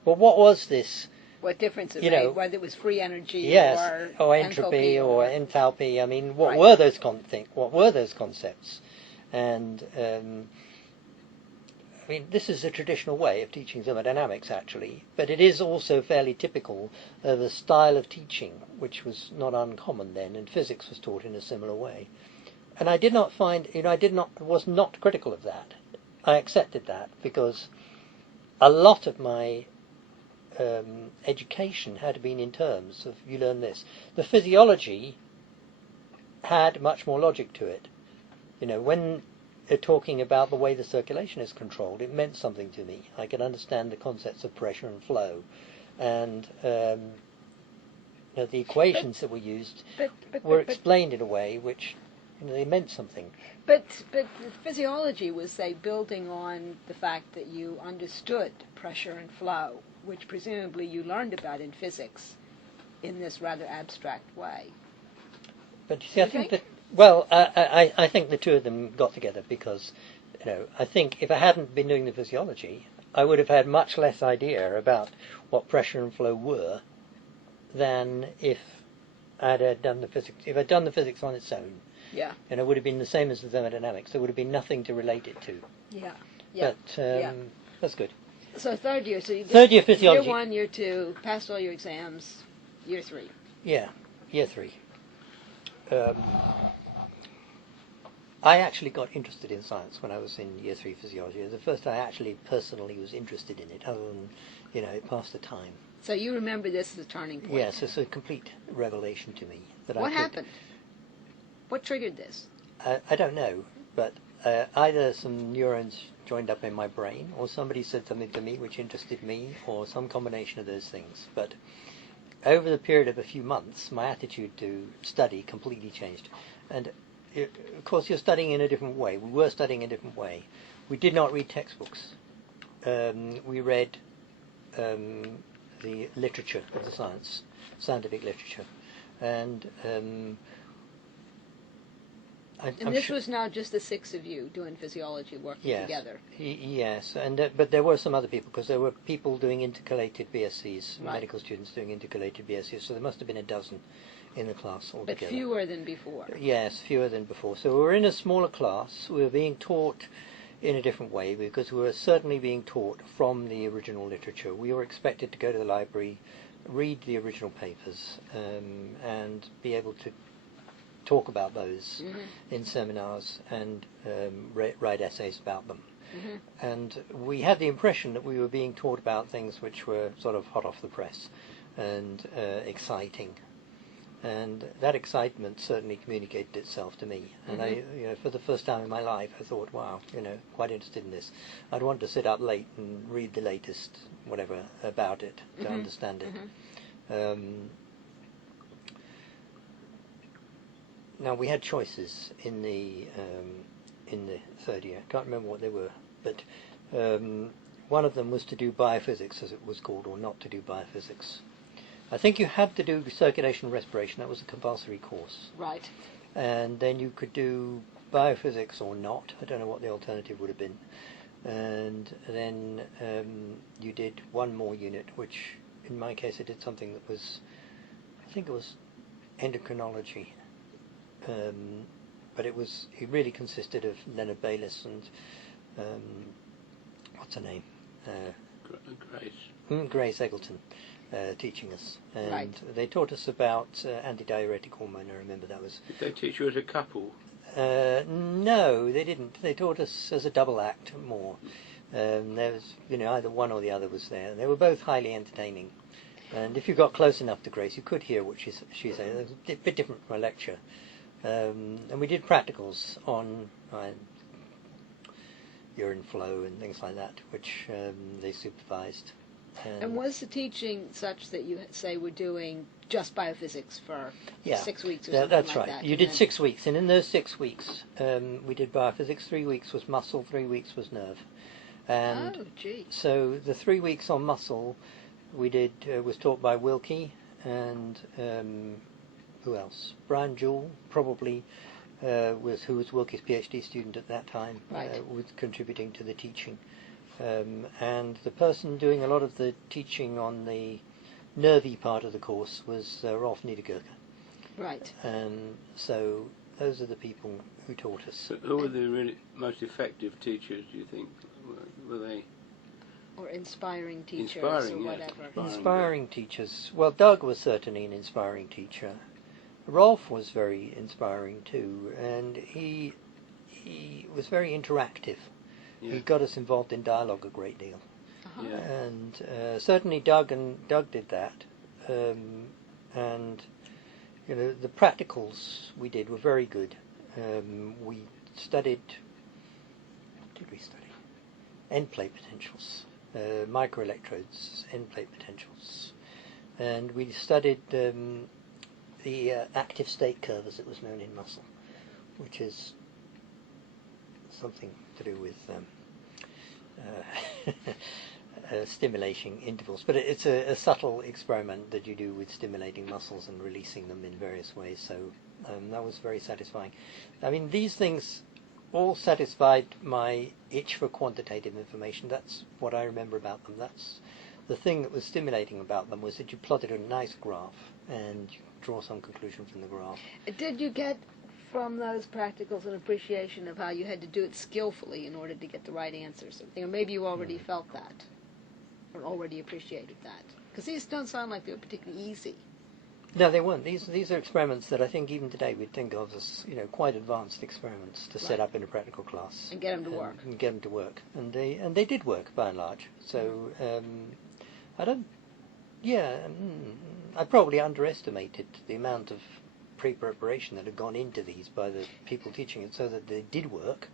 But what was this? What difference it made, whether it was free energy Yes, or entropy or enthalpy. I mean, what were those concepts? And this is a traditional way of teaching thermodynamics, actually, but it is also fairly typical of a style of teaching which was not uncommon then, and physics was taught in a similar way. And I did not find, was not critical of that. I accepted that because a lot of my education had been in terms of, you learn this. The physiology had much more logic to it. When they're talking about the way the circulation is controlled, it meant something to me. I could understand the concepts of pressure and flow, and the equations that were used were explained in a way which they meant something. But physiology was, say, building on the fact that you understood pressure and flow, which presumably you learned about in physics in this rather abstract way. But you see, I think that, well, I think the two of them got together because, I think if I hadn't been doing the physiology, I would have had much less idea about what pressure and flow were than if I'd done the physics. If I'd done the physics on its own, and it would have been the same as the thermodynamics. There would have been nothing to relate it to. But that's good. So third year. So you third year physiology. Year 1, year 2, passed all your exams. Year 3. Yeah, year 3. I actually got interested in science when I was in year 3 physiology. It was the first time I actually personally was interested in it, other than, it passed the time. So you remember this as a turning point? Yes, it's a complete revelation to me. What happened? What triggered this? I don't know, but either some neurons joined up in my brain, or somebody said something to me which interested me, or some combination of those things. But over the period of a few months, my attitude to study completely changed. And of course, you're studying in a different way. We were studying in a different way. We did not read textbooks. We read the literature of the scientific literature. And this was now just the 6 of you doing physiology, working together. Yes, and but there were some other people, because there were people doing intercalated BScs, medical students doing intercalated BScs, so there must have been a dozen in the class altogether. But fewer than before. Yes, fewer than before. So we were in a smaller class. We were being taught in a different way, because we were certainly being taught from the original literature. We were expected to go to the library, read the original papers, and be able to talk about those in seminars and write essays about them. And we had the impression that we were being taught about things which were sort of hot off the press and exciting. And that excitement certainly communicated itself to me. And I, for the first time in my life, I thought, wow, quite interested in this. I'd want to sit up late and read the latest whatever about it to understand it. Now, we had choices in the third year. I can't remember what they were, but one of them was to do biophysics, as it was called, or not to do biophysics. I think you had to do circulation and respiration. That was a compulsory course. Right. And then you could do biophysics or not. I don't know what the alternative would have been. and then you did one more unit, which in my case I did something that was, I think it was endocrinology, but it really consisted of Leonard Bayliss and what's her name? Grace Eggleton teaching us, and Right. they taught us about antidiuretic hormone. I remember that was. Did they teach you as a couple? No, they didn't. They taught us as a double act more. There was, either one or the other was there. They were both highly entertaining, and if you got close enough to Grace, you could hear what she said. It was a bit different from a lecture, and we did practicals on urine flow and things like that, which they supervised. And was the teaching such that you say were doing just biophysics for 6 weeks or something that's like right. that? You did 6 weeks, and in those 6 weeks, we did biophysics. 3 weeks was muscle, 3 weeks was nerve. And so the 3 weeks on muscle we did was taught by Wilkie and who else? Brian Jewell, probably, who was Wilkie's PhD student at that time, was contributing to the teaching. And the person doing a lot of the teaching on the nervy part of the course was Rolf Niedergerker. Right. So those are the people who taught us. So who were the really most effective teachers, do you think? Were they? Or inspiring teachers Inspiring, or yes. whatever. Inspiring teachers. Well, Doug was certainly an inspiring teacher. Rolf was very inspiring too, and he was very interactive. Yeah. He got us involved in dialogue a great deal. Uh-huh. Yeah. And certainly Doug did that. And the practicals we did were very good. We studied, what did we study? End plate potentials, microelectrodes, end plate potentials. And we studied the active state curve, as it was known in muscle, which is something to do with stimulating intervals, but it's a subtle experiment that you do with stimulating muscles and releasing them in various ways, so that was very satisfying. I mean, these things all satisfied my itch for quantitative information. That's what I remember about them. That's the thing that was stimulating about them, was that you plotted a nice graph and you draw some conclusion from the graph. Did you get from those practicals an appreciation of how you had to do it skillfully in order to get the right answer or something? Or maybe you already felt that, or already appreciated that? Because these don't sound like they were particularly easy. No, they weren't. These are experiments that I think even today we'd think of as quite advanced experiments to set up in a practical class and get them to work. And get them to work, and they did work by and large. So I probably underestimated the amount of pre-preparation that had gone into these by the people teaching it, so that they did work.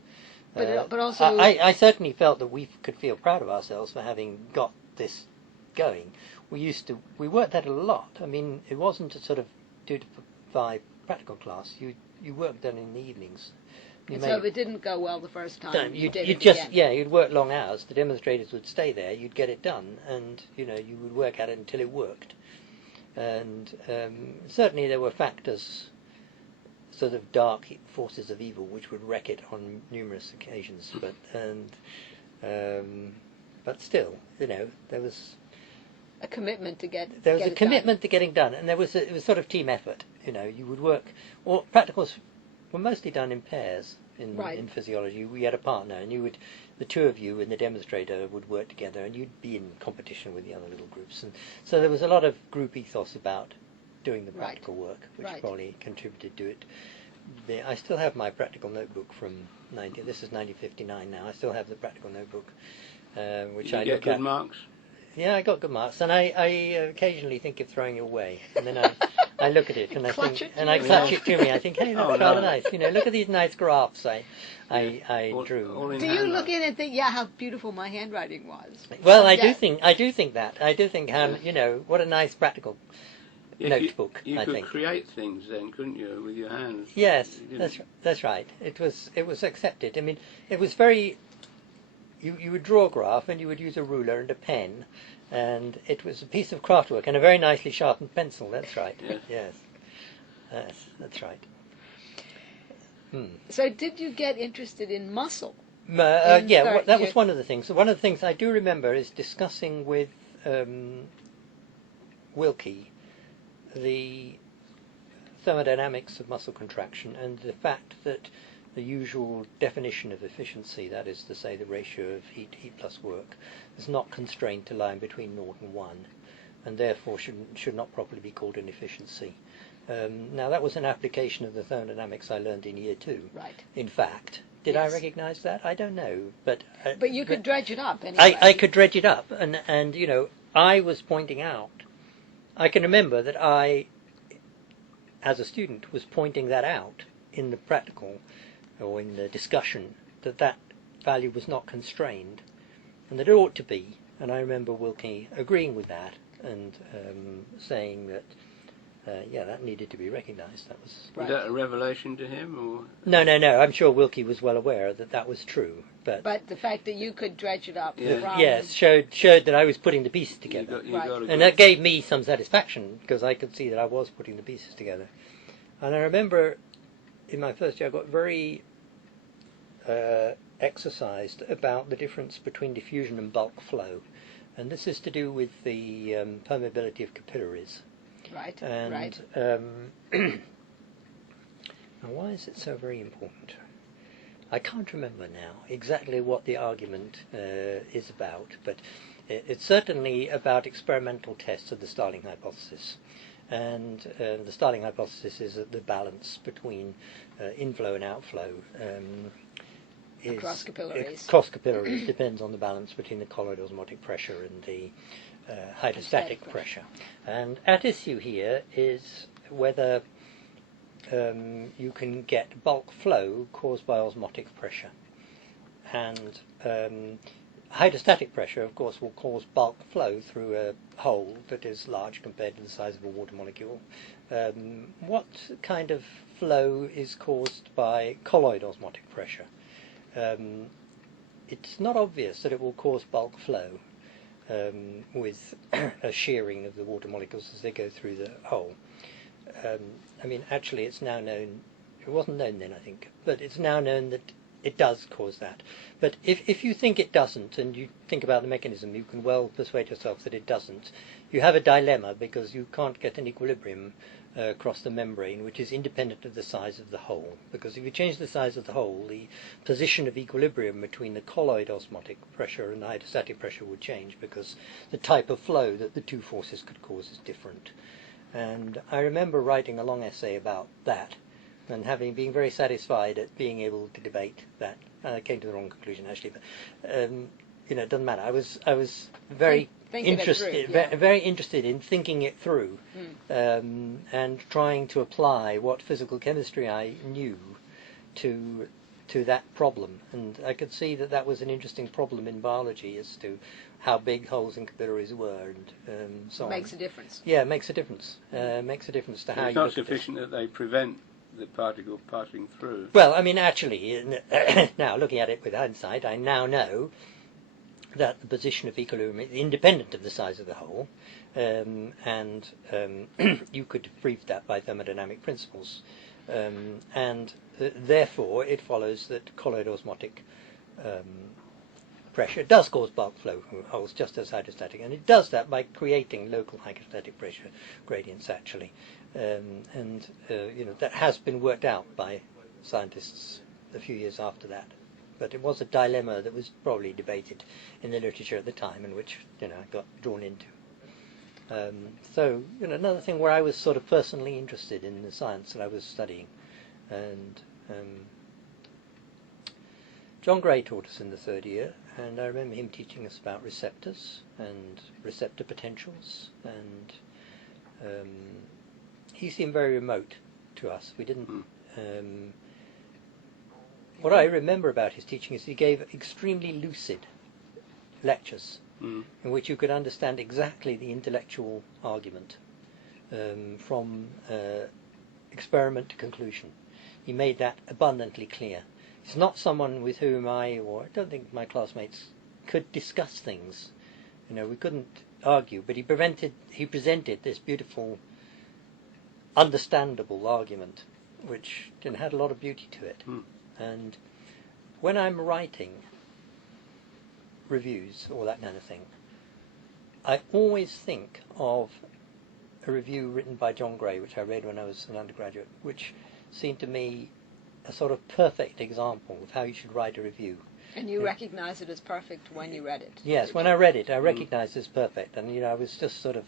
But also, I certainly felt that we could feel proud of ourselves for having got this going. We worked at it a lot. I mean, it wasn't a sort of 2 to 5 practical class. You worked then in the evenings. So if it didn't go well the first time, you did it just again. Yeah, you'd work long hours. The demonstrators would stay there. You'd get it done, and you would work at it until it worked. And certainly there were factors, sort of dark forces of evil, which would wreck it on numerous occasions. But still, there was a commitment to get a it commitment done. to getting done, and it was sort of team effort. You would work. Or practicals were mostly done in pairs in physiology. We had a partner, and the two of you and the demonstrator would work together, and you'd be in competition with the other little groups. And so there was a lot of group ethos about doing the practical work, which probably contributed to it. I still have my practical notebook from this is 1959 now. I still have the practical notebook, which I get good marks. Yeah, I got good marks, and I occasionally think of throwing it away, and then I look at it and I clutch think, it and I clutch it to me. I think, hey, that's rather nice. Look at these nice graphs I drew. Do you look in and think, how beautiful my handwriting was? Well, I do think that. I do think what a nice practical notebook. You could create things then, couldn't you, with your hands? Yes, that's right. It was accepted. I mean, it was very. You would draw a graph, and you would use a ruler and a pen, and it was a piece of craftwork and a very nicely sharpened pencil. That's right. Yes, that's right. So did you get interested in muscle? That was one of the things. So one of the things I do remember is discussing with Wilkie the thermodynamics of muscle contraction and the fact that the usual definition of efficiency, that is to say the ratio of heat plus work, is not constrained to lie between 0 and 1, and therefore should not properly be called an efficiency. Now that was an application of the thermodynamics I learned in year 2. Right. In fact, did I recognise that? I don't know, but you could dredge it up anyway. I could dredge it up, and you know, I was pointing out. I can remember that I, as a student, was pointing that out in the practical or in the discussion, that value was not constrained and that it ought to be. And I remember Wilkie agreeing with that and saying that that needed to be recognised. That was Was that a revelation to him, or no? I'm sure Wilkie was well aware that that was true, but the fact that you could dredge it up, yes, showed that I was putting the pieces together, and that gave me some satisfaction because I could see that I was putting the pieces together. And I remember in my first year I got very exercised about the difference between diffusion and bulk flow, and this is to do with the permeability of capillaries. Right. And now, why is it so very important? I can't remember now exactly what the argument is about, but it's certainly about experimental tests of the Starling hypothesis. And the Starling hypothesis is that the balance between inflow and outflow across capillaries depends on the balance between the colloid osmotic pressure and the hydrostatic pressure. And at issue here is whether you can get bulk flow caused by osmotic pressure. And hydrostatic pressure, of course, will cause bulk flow through a hole that is large compared to the size of a water molecule. What kind of flow is caused by colloid osmotic pressure? It's not obvious that it will cause bulk flow with a shearing of the water molecules as they go through the hole. I mean, actually, it's now known, it wasn't known then, I think, but it's now known that it does cause that. But if you think it doesn't, and you think about the mechanism, you can well persuade yourself that it doesn't. You have a dilemma because you can't get an equilibrium across the membrane which is independent of the size of the hole. Because if you change the size of the hole, the position of equilibrium between the colloid osmotic pressure and the hydrostatic pressure would change because the type of flow that the two forces could cause is different. And I remember writing a long essay about that, and being very satisfied at being able to debate that. I came to the wrong conclusion actually, but it doesn't matter. I was very very interested in thinking it through, and trying to apply what physical chemistry I knew to that problem. And I could see that was an interesting problem in biology as to how big holes in capillaries were, and so on. It makes a difference. Yeah, it makes a difference. Makes a difference to how you look at it. It's not sufficient that they prevent the particle passing through. Well, I mean, actually, now looking at it with hindsight, I now know that the position of equilibrium is independent of the size of the hole, and you could prove that by thermodynamic principles, and therefore it follows that colloid osmotic pressure does cause bulk flow from holes just as hydrostatic, and it does that by creating local hydrostatic pressure gradients actually, and that has been worked out by scientists a few years after that. But it was a dilemma that was probably debated in the literature at the time, and which I got drawn into. So another thing where I was sort of personally interested in the science that I was studying, and John Gray taught us in the third year, and I remember him teaching us about receptors and receptor potentials, and he seemed very remote to us. We didn't. What I remember about his teaching is he gave extremely lucid lectures in which you could understand exactly the intellectual argument from experiment to conclusion. He made that abundantly clear. He's not someone with whom I don't think my classmates could discuss things. We couldn't argue, but he presented this beautiful, understandable argument which had a lot of beauty to it. And when I'm writing reviews or that kind of thing, I always think of a review written by John Gray, which I read when I was an undergraduate, which seemed to me a sort of perfect example of how you should write a review. And you recognized it as perfect when you read it? Yes, when I read it, I recognized it as perfect, and I was just sort of,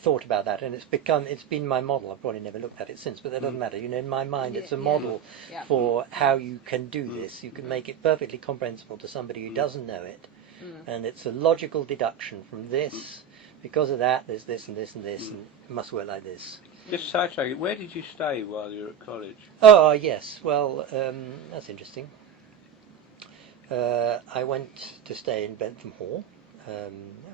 thought about that, and it's been my model. I've probably never looked at it since, but that doesn't matter. In my mind, it's a model for how you can do this. You can make it perfectly comprehensible to somebody who doesn't know it, and it's a logical deduction from this. Because of that, there's this and this and this, and it must work like this. Just sidetrack, where did you stay while you were at college? Oh, yes. Well, that's interesting. I went to stay in Bentham Hall.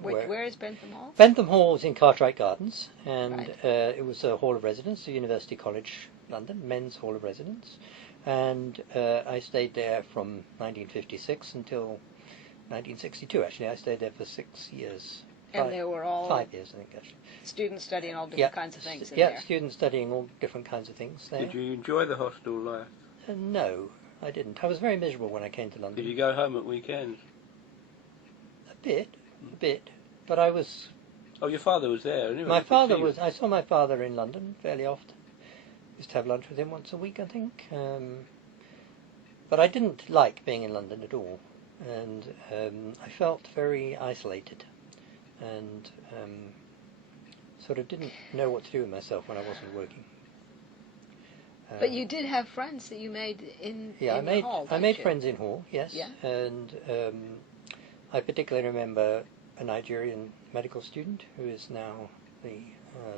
Where is Bentham Hall? Bentham Hall was in Cartwright Gardens, and Right. it was a hall of residence, the University College London, men's hall of residence. And I stayed there from 1956 until 1962, actually. I stayed there for 6 years. And they were all 5 years, I think, actually. students studying all different kinds of things in yeah, there. students studying all different kinds of things there. Did you enjoy the hostel life? No, I didn't. I was very miserable when I came to London. Did you go home at weekends? A bit. But I was... Oh, your father was there, anyway. My father was... I saw my father in London fairly often. Used to have lunch with him once a week, I think. But I didn't like being in London at all. And I felt very isolated. And sort of didn't know what to do with myself when I wasn't working. But you did have friends that you made in Hall, I made friends in Hall, yes. Yeah. And I particularly remember a Nigerian medical student who is now the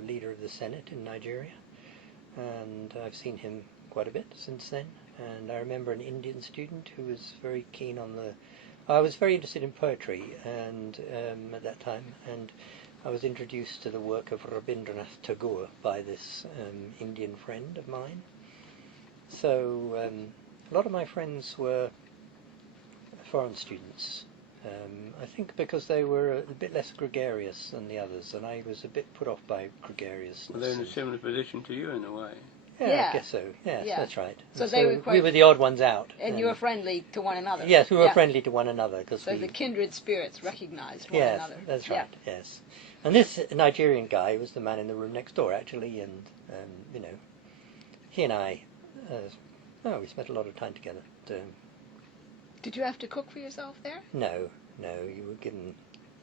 leader of the Senate in Nigeria. And I've seen him quite a bit since then. And I remember an Indian student who was very keen on I was very interested in poetry and at that time, and I was introduced to the work of Rabindranath Tagore by this Indian friend of mine. So a lot of my friends were foreign students. I think because they were a bit less gregarious than the others, and I was a bit put off by gregariousness. Well, they're in a similar position to you in a way. Yeah, I guess so. Yes, that's right. So we were the odd ones out. And you were friendly to one another. Yes, we were friendly to one another. So the kindred spirits recognized one another. Yes, that's right, yes. And this Nigerian guy was the man in the room next door, actually, and, he and I, we spent a lot of time together. Did you have to cook for yourself there? No, you were given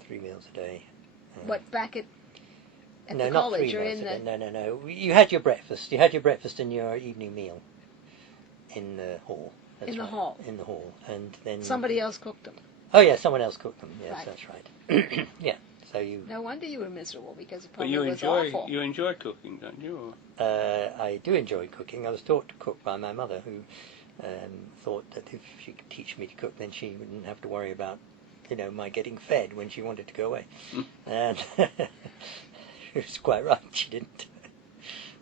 3 meals a day. What, back at no, the not college 3 or meals in a the... day. No. You had your breakfast. You had your breakfast and your evening meal in the hall. That's in the right. hall? In the hall. And then... Somebody else cooked them? Oh, yeah, someone else cooked them. Yes, Right. that's right. Yeah, so you... No wonder you were miserable, because it But probably you was awful. you enjoy cooking, don't you? I do enjoy cooking. I was taught to cook by my mother, who thought that if she could teach me to cook, then she wouldn't have to worry about, my getting fed when she wanted to go away. And she was quite right, she didn't.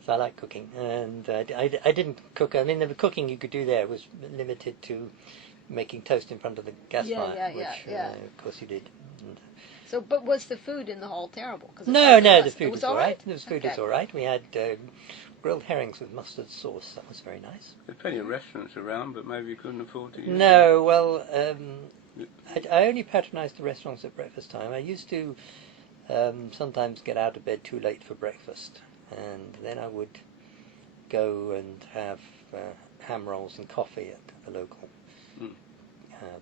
So I like cooking. And I didn't cook. I mean, the cooking you could do there was limited to making toast in front of the gas fire, which, of course, you did. And, so, but was the food in the hall terrible? No, the food was all right. The food Okay. was all right. We had grilled herrings with mustard sauce. That was very nice. There's plenty of restaurants around, but maybe you couldn't afford to use them. No, well, I only patronised the restaurants at breakfast time. I used to sometimes get out of bed too late for breakfast, and then I would go and have ham rolls and coffee at the local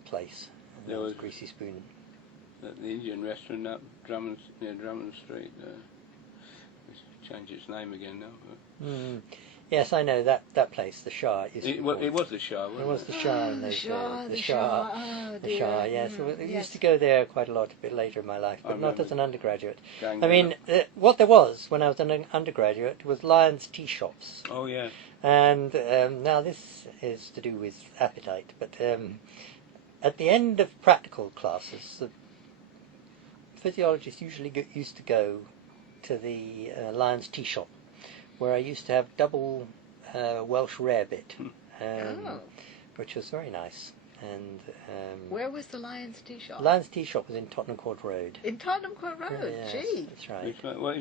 place. There was Greasy Spoon. The Indian restaurant up near Drummond Street. It's changed its name again now. Yes, I know that place, the Shah. It was the Shah, wasn't it? It was the Shah in those days. The Shah. Oh, The Shah, yes. I used to go there quite a lot a bit later in my life, but not as an undergraduate. I mean, what there was when I was an undergraduate was Lyons tea shops. Oh, yeah. And now this is to do with appetite, but at the end of practical classes, the physiologists usually used to go to the Lyons tea shop, where I used to have double Welsh rarebit, which was very nice. And where was the Lyons tea shop? Lyons tea shop was in Tottenham Court Road. In Tottenham Court Road. Yes, Gee. that's right. Well,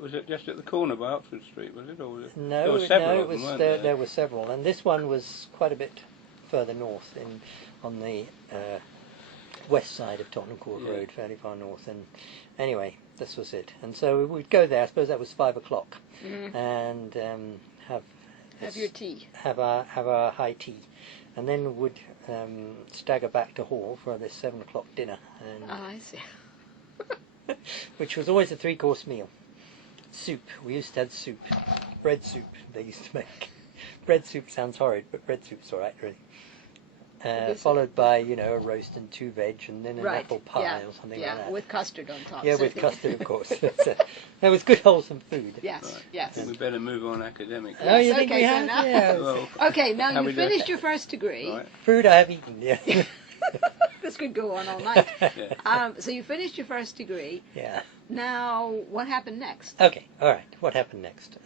was it just at the corner by Oxford Street, was it? Or was it? No, There were several no, of them, weren't there? there were several, and this one was quite a bit further north, on the west side of Tottenham Court Road, fairly far north. And anyway, this was it. And so we'd go there. I suppose that was 5 o'clock, and have your tea. Have our high tea, and then would stagger back to hall for this 7 o'clock dinner. And I see. which was always a 3-course meal. Soup. We used to have soup. Bread soup they used to make. Bread soup sounds horrid, but bread soup's all right, really. Followed by, a roast and 2 veg, and then an apple pie or something like that. Yeah, with custard on top. Yeah, with custard, of course. That was good, wholesome food. Yes, Right. yes. We better move on academically. Oh, you think okay, we so have? now- Yeah. Well, Okay, now How you we do? finished your first degree. right. Food I have eaten, yeah. This could go on all night. Yeah. So you finished your first degree. Yeah. Now, what happened next? Okay, all right. What happened next?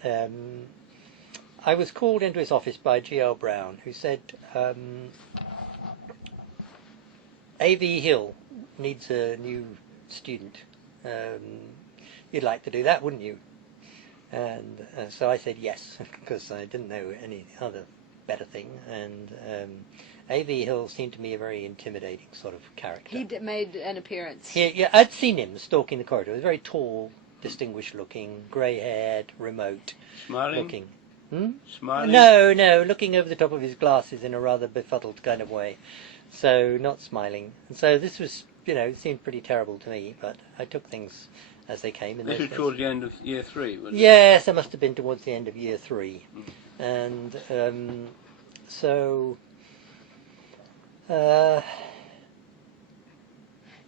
I was called into his office by G.L. Brown, who said, A.V. Hill needs a new student. You'd like to do that, wouldn't you? And so I said yes, because I didn't know any other better thing. And A.V. Hill seemed to me a very intimidating sort of character. He made an appearance. Yeah, I'd seen him stalking the corridor. He was very tall, distinguished looking, grey-haired, remote Smiling? looking. Smiling? No, looking over the top of his glasses in a rather befuddled kind of way. So, not smiling. And so this was, it seemed pretty terrible to me, but I took things as they came. This was towards the end of year 3, wasn't it? Yes, it must have been towards the end of year 3. And so...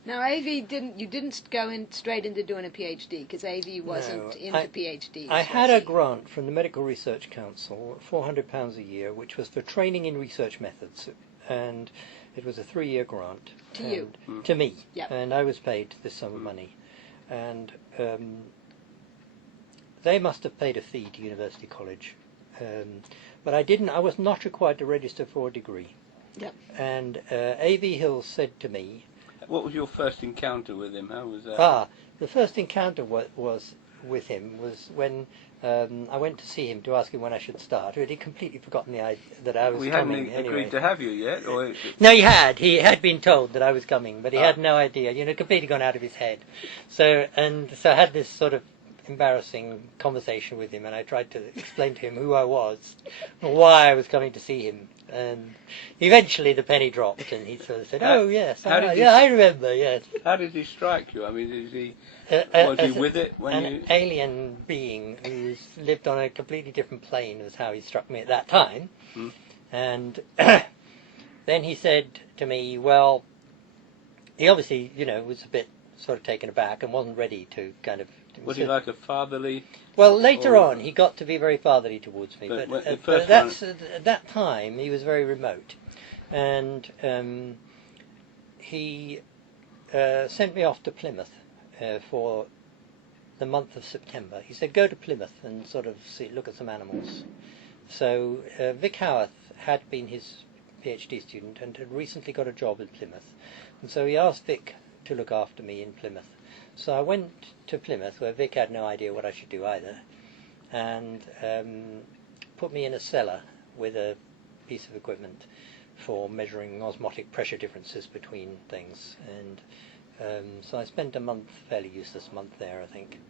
Now, AV didn't go in straight into doing a PhD, because AV wasn't into PhDs. I had a grant from the Medical Research Council, £400 a year, which was for training in research methods, and it was a 3-year grant. To you? To me. Yep. And I was paid this sum of money. And they must have paid a fee to University College. But I was not required to register for a degree. Yep. And A.V. Hill said to me... What was your first encounter with him? How was that? The first encounter was with him was when I went to see him to ask him when I should start. He'd completely forgotten that I was We coming. hadn't agreed to have you yet? Or No, he had been told that I was coming, but he had no idea. Completely gone out of his head. So I had this sort of embarrassing conversation with him, and I tried to explain to him who I was, why I was coming to see him, and eventually the penny dropped, and he sort of said, "Oh yes, I remember, yes." How did he strike you? I mean, was he with it when an alien being who lived on a completely different plane was how he struck me at that time. And then he said to me, well, he obviously, was a bit sort of taken aback and wasn't ready to kind of... Was he like a fatherly... Well, later on, he got to be very fatherly towards me, but at that time, he was very remote. And he sent me off to Plymouth for the month of September. He said, go to Plymouth and sort of look at some animals. So Vic Howarth had been his PhD student and had recently got a job in Plymouth. And so he asked Vic to look after me in Plymouth. So I went to Plymouth, where Vic had no idea what I should do either, and put me in a cellar with a piece of equipment for measuring osmotic pressure differences between things. And so I spent a month, fairly useless month there, I think.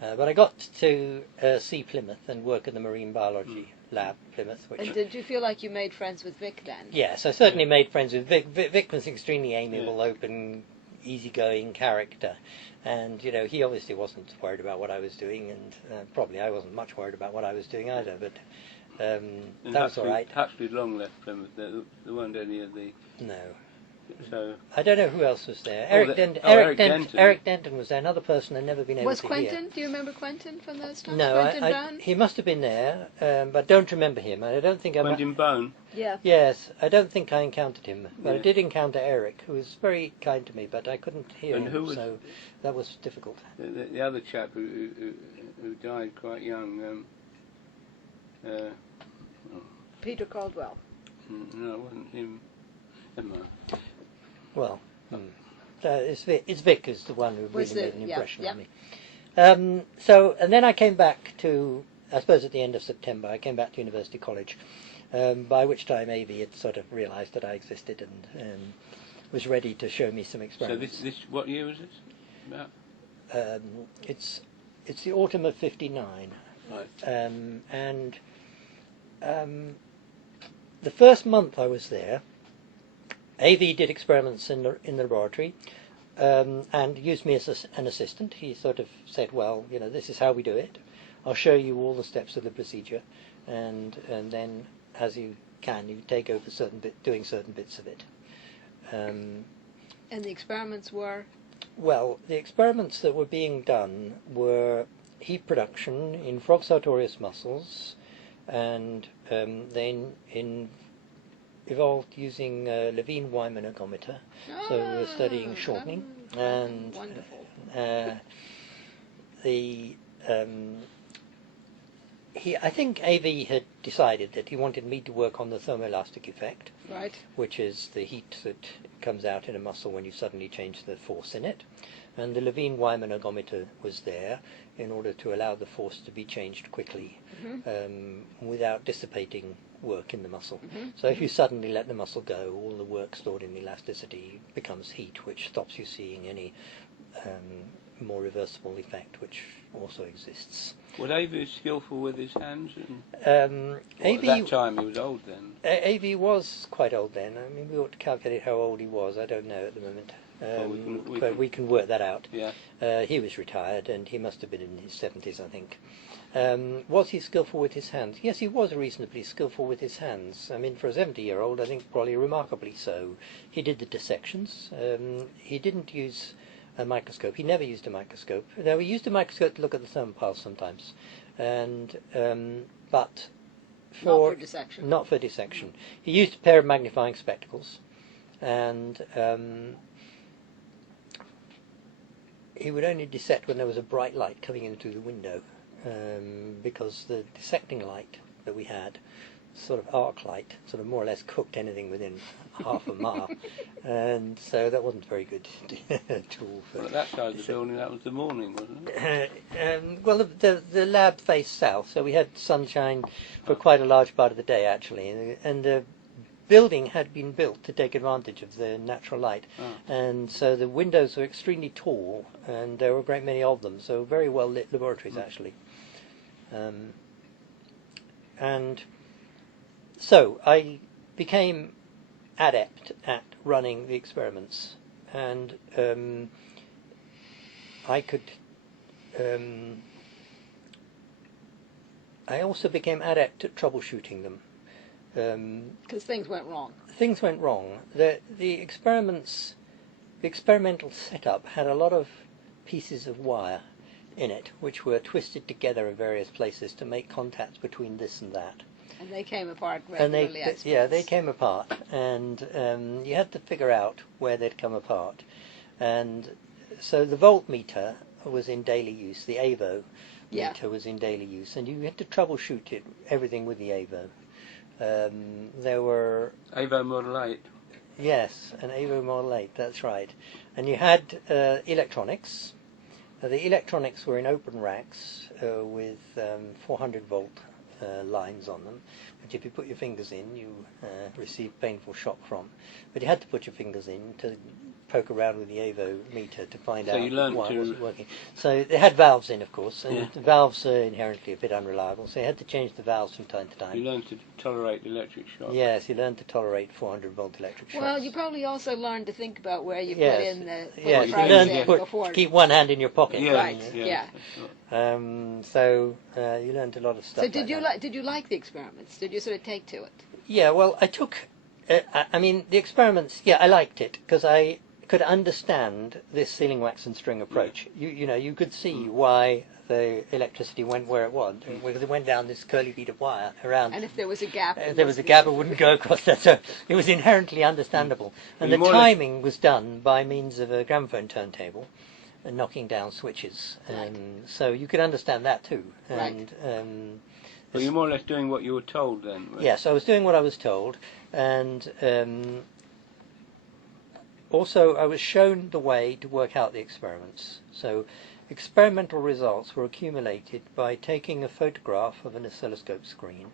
But I got to see Plymouth and work in the marine biology lab, Plymouth. And did you feel like you made friends with Vic then? Yes, I certainly made friends with Vic. Vic was an extremely amiable, open, easygoing character, and he obviously wasn't worried about what I was doing, and probably I wasn't much worried about what I was doing either, but that was all right. Huxley long left Plymouth. There weren't any of the... No. So I don't know who else was there. Eric Denton was there, another person I'd never been able Was to Quentin? hear. Do you remember Quentin from those times? No, Quentin Brown? he must have been there, but don't remember him. I don't think Quentin Bone. Yeah. Yes, I don't think I encountered him, but I did encounter Eric, who was very kind to me, but I couldn't hear him, so that was difficult. The other chap who died quite young. Peter Caldwell. No, it wasn't him. Never mind. Well, it's Vic who's the one who really made an impression on me. And then I came back to, I suppose at the end of September, I came back to University College, by which time AV had sort of realised that I existed and was ready to show me some experiments. So this what year was this? About? It's the autumn of '59, Right. and the first month I was there, AV did experiments in the laboratory, and used me as an assistant. He sort of said, "Well, you know, this is how we do it. I'll show you all the steps of the procedure, and then as you can, you take over doing certain bits of it." And the experiments were? Well, the experiments that were being done were heat production in frog sartorius mussels, and then evolved using Levine-Wyman ergometer. So we were studying shortening, and wonderful. I think AV had decided that he wanted me to work on the thermoelastic effect, Right. which is the heat that comes out in a muscle when you suddenly change the force in it. And the Levine-Wyman ergometer was there in order to allow the force to be changed quickly, without dissipating work in the muscle. So if you suddenly let the muscle go, all the work stored in elasticity becomes heat, which stops you seeing any more reversible effect, which also exists. Was AV skillful with his hands? AV, At that time he was old then. AV was quite old then. I mean, we ought to calculate how old he was. I don't know at the moment. But we can work that out. Yeah. He was retired, and he must have been in his 70s, I think. Was he skillful with his hands? Yes, he was reasonably skillful with his hands. I mean, for a 70-year-old, I think probably remarkably so. He did the dissections. He didn't use a microscope. He never used a microscope. No, he used a microscope to look at the thermopiles sometimes, and but Not for dissection. Not for dissection. He used a pair of magnifying spectacles, and he would only dissect when there was a bright light coming in through the window, because the dissecting light that we had, sort of arc light, sort of more or less cooked anything within half a mile, and so that wasn't a very good tool for. Well, at that side of the building, that was the morning, wasn't it? Well, the lab faced south, so we had sunshine for quite a large part of the day actually, and the building had been built to take advantage of the natural light, and so the windows were extremely tall, and there were a great many of them, so very well lit laboratories actually. And so I became adept at running the experiments, and I also became adept at troubleshooting them. Because things went wrong. Things went wrong. The experimental setup had a lot of pieces of wire in it, which were twisted together in various places to make contacts between this and that. And they came apart regularly. They came apart, and you had to figure out where they'd come apart. And so the voltmeter was in daily use, the AVO meter was in daily use, and you had to troubleshoot everything with the AVO. There were AVO Model 8. Yes, an AVO Model 8, that's right. And you had electronics. The electronics were in open racks with 400 volt lines on them, which if you put your fingers in, you receive painful shock from. But you had to put your fingers in to poke around with the AVO meter to find out why it wasn't working. So they had valves in, of course, and the valves are inherently a bit unreliable, so you had to change the valves from time to time. You learned to tolerate electric shock. Yes, you learned to tolerate 400 volt electric shocks. Well, you probably also learned to think about where you put in the you learned to keep one hand in your pocket. Right. So you learned a lot of stuff. So did you like the experiments? Did you sort of take to it? Yeah. Well, I took. I mean, the experiments. Yeah, I liked it because I could understand this sealing wax and string approach. You could see why the electricity went where it was, because it went down this curly bead of wire around. And if there was a gap, it wouldn't go across that. So it was inherently understandable. And the timing was done by means of a gramophone turntable and knocking down switches. So you could understand that too. And But you're more or less doing what you were told then, right? Yes, I was doing what I was told, and also I was shown the way to work out the experiments. So experimental results were accumulated by taking a photograph of an oscilloscope screen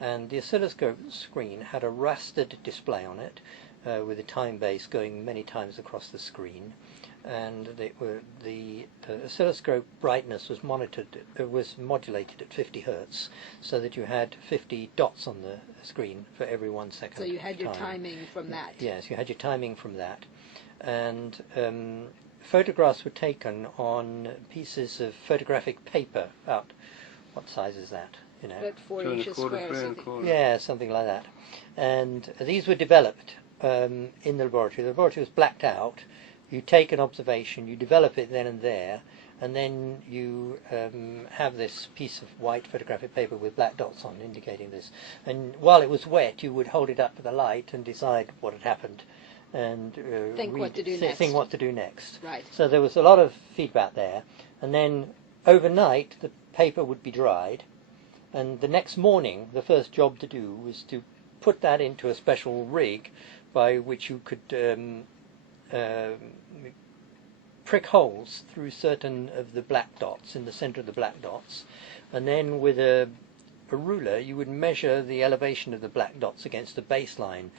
and the oscilloscope screen had a rastered display on it with a time base going many times across the screen, and the oscilloscope brightness was modulated at 50 hertz, so that you had 50 dots on the screen for every 1 second. So you had your time. timing from that. Yes, you had your timing from that, and photographs were taken on pieces of photographic paper. About what size is that? You know, About 4 inches square. yeah, something like that. And these were developed in the laboratory. The laboratory was blacked out. You take an observation, you develop it then and there, and then you have this piece of white photographic paper with black dots on indicating this. And while it was wet, you would hold it up to the light and decide what had happened, and think what to do next. Think what to do next. Right. So there was a lot of feedback there, and then overnight the paper would be dried, and the next morning the first job to do was to put that into a special rig by which you could prick holes through certain of the black dots, in the center of the black dots, and then with a ruler you would measure the elevation of the black dots against the baseline,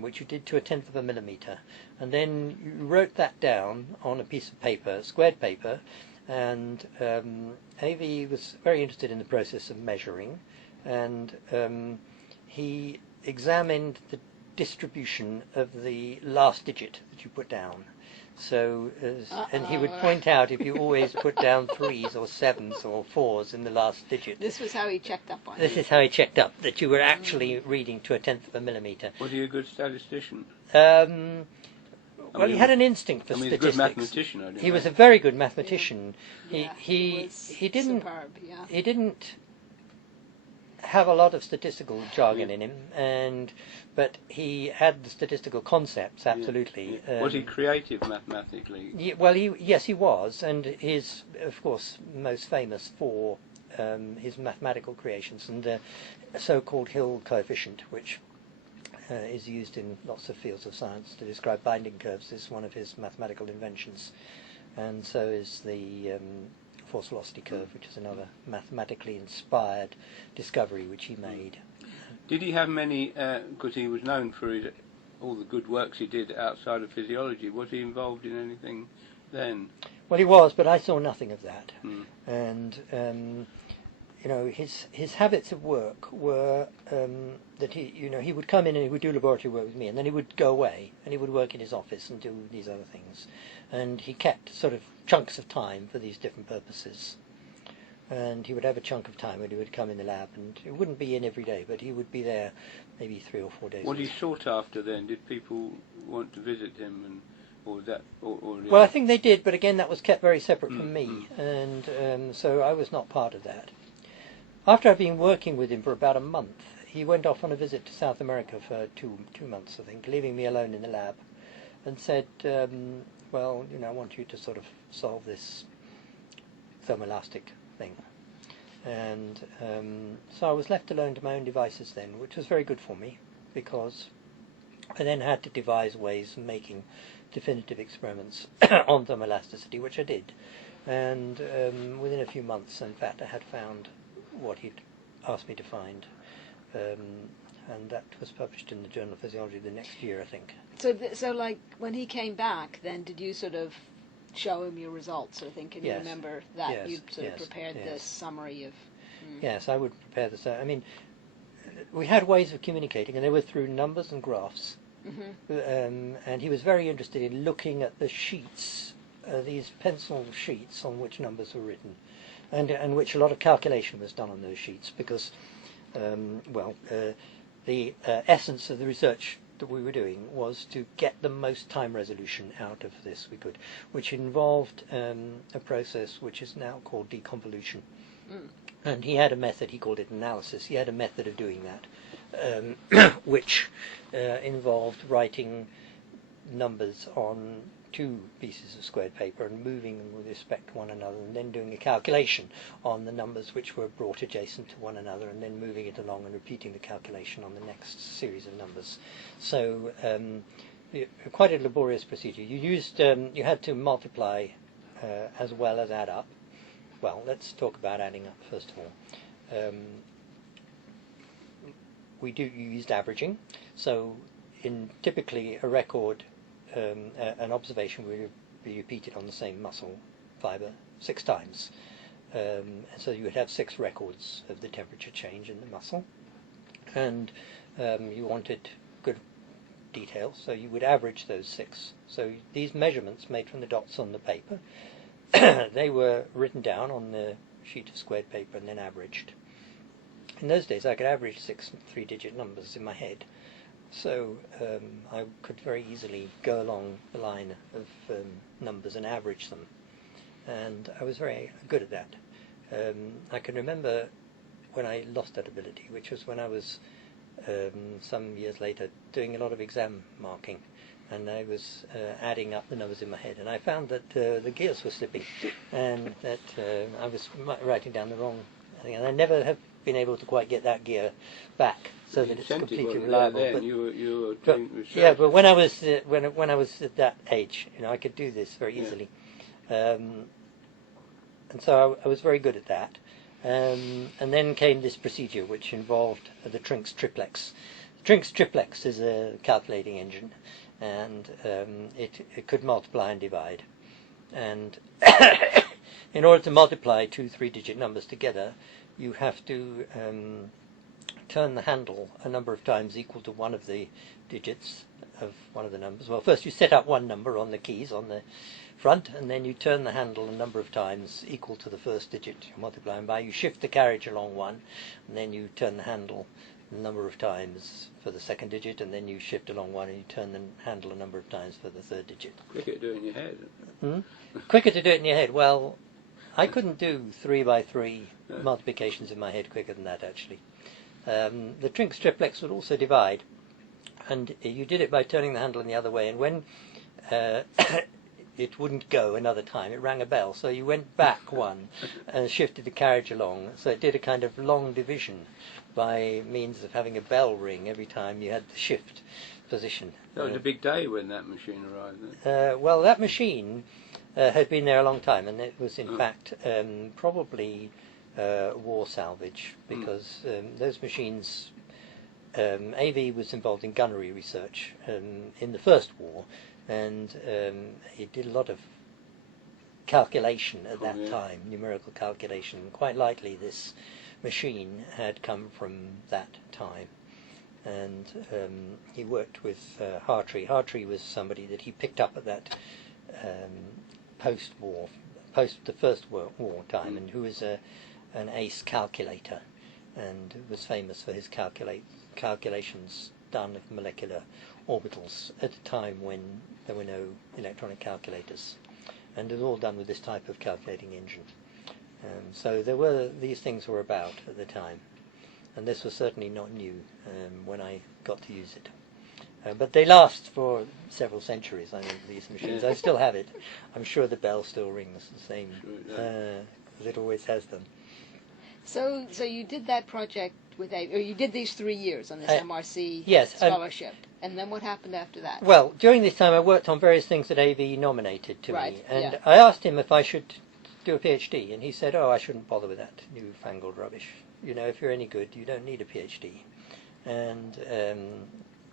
which you did to 1/10 of a millimeter, and then you wrote that down on a piece of paper, squared paper, and A.V. was very interested in the process of measuring, and he examined the distribution of the last digit that you put down. So, and he would point out if you always put down 3s or 7s or 4s in the last digit. This was how he checked up on This you. is how he checked up that you were actually reading to 1/10 of a millimeter. Was he a good statistician? Well, he had an instinct for he's a statistics. good mathematician. I He was a very good mathematician. Yeah, He didn't superb, yeah. he didn't have a lot of statistical jargon in him, but he had the statistical concepts absolutely. Yeah. Was he creative mathematically? Yes, he was, and he's of course most famous for his mathematical creations and the so-called Hill coefficient, which is used in lots of fields of science to describe binding curves, is one of his mathematical inventions, and so is the force velocity curve, which is another mathematically inspired discovery which he made. Did he have many, because he was known for all the good works he did outside of physiology, was he involved in anything then? Well, he was, but I saw nothing of that. And his habits of work were that he would come in and he would do laboratory work with me, and then he would go away and he would work in his office and do these other things, and he kept sort of chunks of time for these different purposes. And he would have a chunk of time when he would come in the lab, and he wouldn't be in every day, but he would be there maybe 3 or 4 days. Was he sought after then? Did people want to visit him, Well, I think they did, but again, that was kept very separate from me, and so I was not part of that. After I'd been working with him for about a month, he went off on a visit to South America for two months, I think, leaving me alone in the lab, and said, well, I want you to sort of solve this thermoelastic thing. And so I was left alone to my own devices then, which was very good for me, because I then had to devise ways of making definitive experiments on thermoelasticity, which I did. And within a few months, in fact, I had found what he'd asked me to find, and that was published in the Journal of Physiology the next year, I think. So like when he came back, then did you sort of show him your results? I think, can you Yes. remember that Yes, you sort of yes, prepared yes. this summary of? Yes, I would prepare this. I mean, we had ways of communicating, and they were through numbers and graphs. And he was very interested in looking at the sheets, these pencil sheets on which numbers were written, and which a lot of calculation was done on those sheets, because, the essence of the research that we were doing was to get the most time resolution out of this we could, which involved a process which is now called deconvolution. And he had a method, he called it analysis. He had a method of doing that, which involved writing numbers on 2 pieces of squared paper and moving them with respect to one another, and then doing a calculation on the numbers which were brought adjacent to one another, and then moving it along and repeating the calculation on the next series of numbers. So quite a laborious procedure. You had to multiply as well as add up. Well, let's talk about adding up first of all. we used averaging. So in typically a record, an observation will be repeated on the same muscle fibre 6 times. And so you would have 6 records of the temperature change in the muscle. And you wanted good detail, so you would average those 6. So these measurements made from the dots on the paper, they were written down on the sheet of squared paper and then averaged. In those days I could average 6 3-digit numbers in my head, so I could very easily go along the line of numbers and average them, and I was very good at that. I can remember when I lost that ability, which was when I was some years later doing a lot of exam marking, and I was adding up the numbers in my head, and I found that the gears were slipping, and that I was writing down the wrong thing, and I never have been able to quite get that gear back so that it's completely reliable. But when I was when I was at that age, I could do this very easily, and so I was very good at that. And then came this procedure which involved the Trinks triplex. Trinks triplex is a calculating engine, and it could multiply and divide. And in order to multiply 2 3-digit numbers together, you have to turn the handle a number of times equal to one of the digits of one of the numbers. Well, first you set up one number on the keys on the front, and then you turn the handle a number of times equal to the first digit you're multiplying by. You shift the carriage along one, and then you turn the handle a number of times for the second digit, and then you shift along one and you turn the handle a number of times for the third digit. Quicker to do it in your head. Quicker to do it in your head. Well, I couldn't do 3 by 3 multiplications in my head quicker than that, actually. The Trinks triplex would also divide, and you did it by turning the handle in the other way, and when it wouldn't go another time, it rang a bell, so you went back one and shifted the carriage along, so it did a kind of long division by means of having a bell ring every time you had the shift position. That was a big day when that machine arrived. Well, that machine had been there a long time, and it was in fact probably war salvage, because those machines, AV was involved in gunnery research in the First War, and he did a lot of calculation at that time, numerical calculation. Quite likely this machine had come from that time. And he worked with Hartree. Hartree was somebody that he picked up at that post the First World War time, and who was an ace calculator, and was famous for his calculations done of molecular orbitals at a time when there were no electronic calculators, and it was all done with this type of calculating engine. So these things were about at the time, and this was certainly not new when I got to use it. But they last for several centuries, I think, these machines. I still have it. I'm sure the bell still rings the same as it always has done. So you did that project with or you did these 3 years on this MRC scholarship, and then what happened after that? Well, during this time I worked on various things that AV nominated to me, and I asked him if I should do a PhD, and he said, "Oh, I shouldn't bother with that newfangled rubbish. If you're any good, you don't need a PhD, and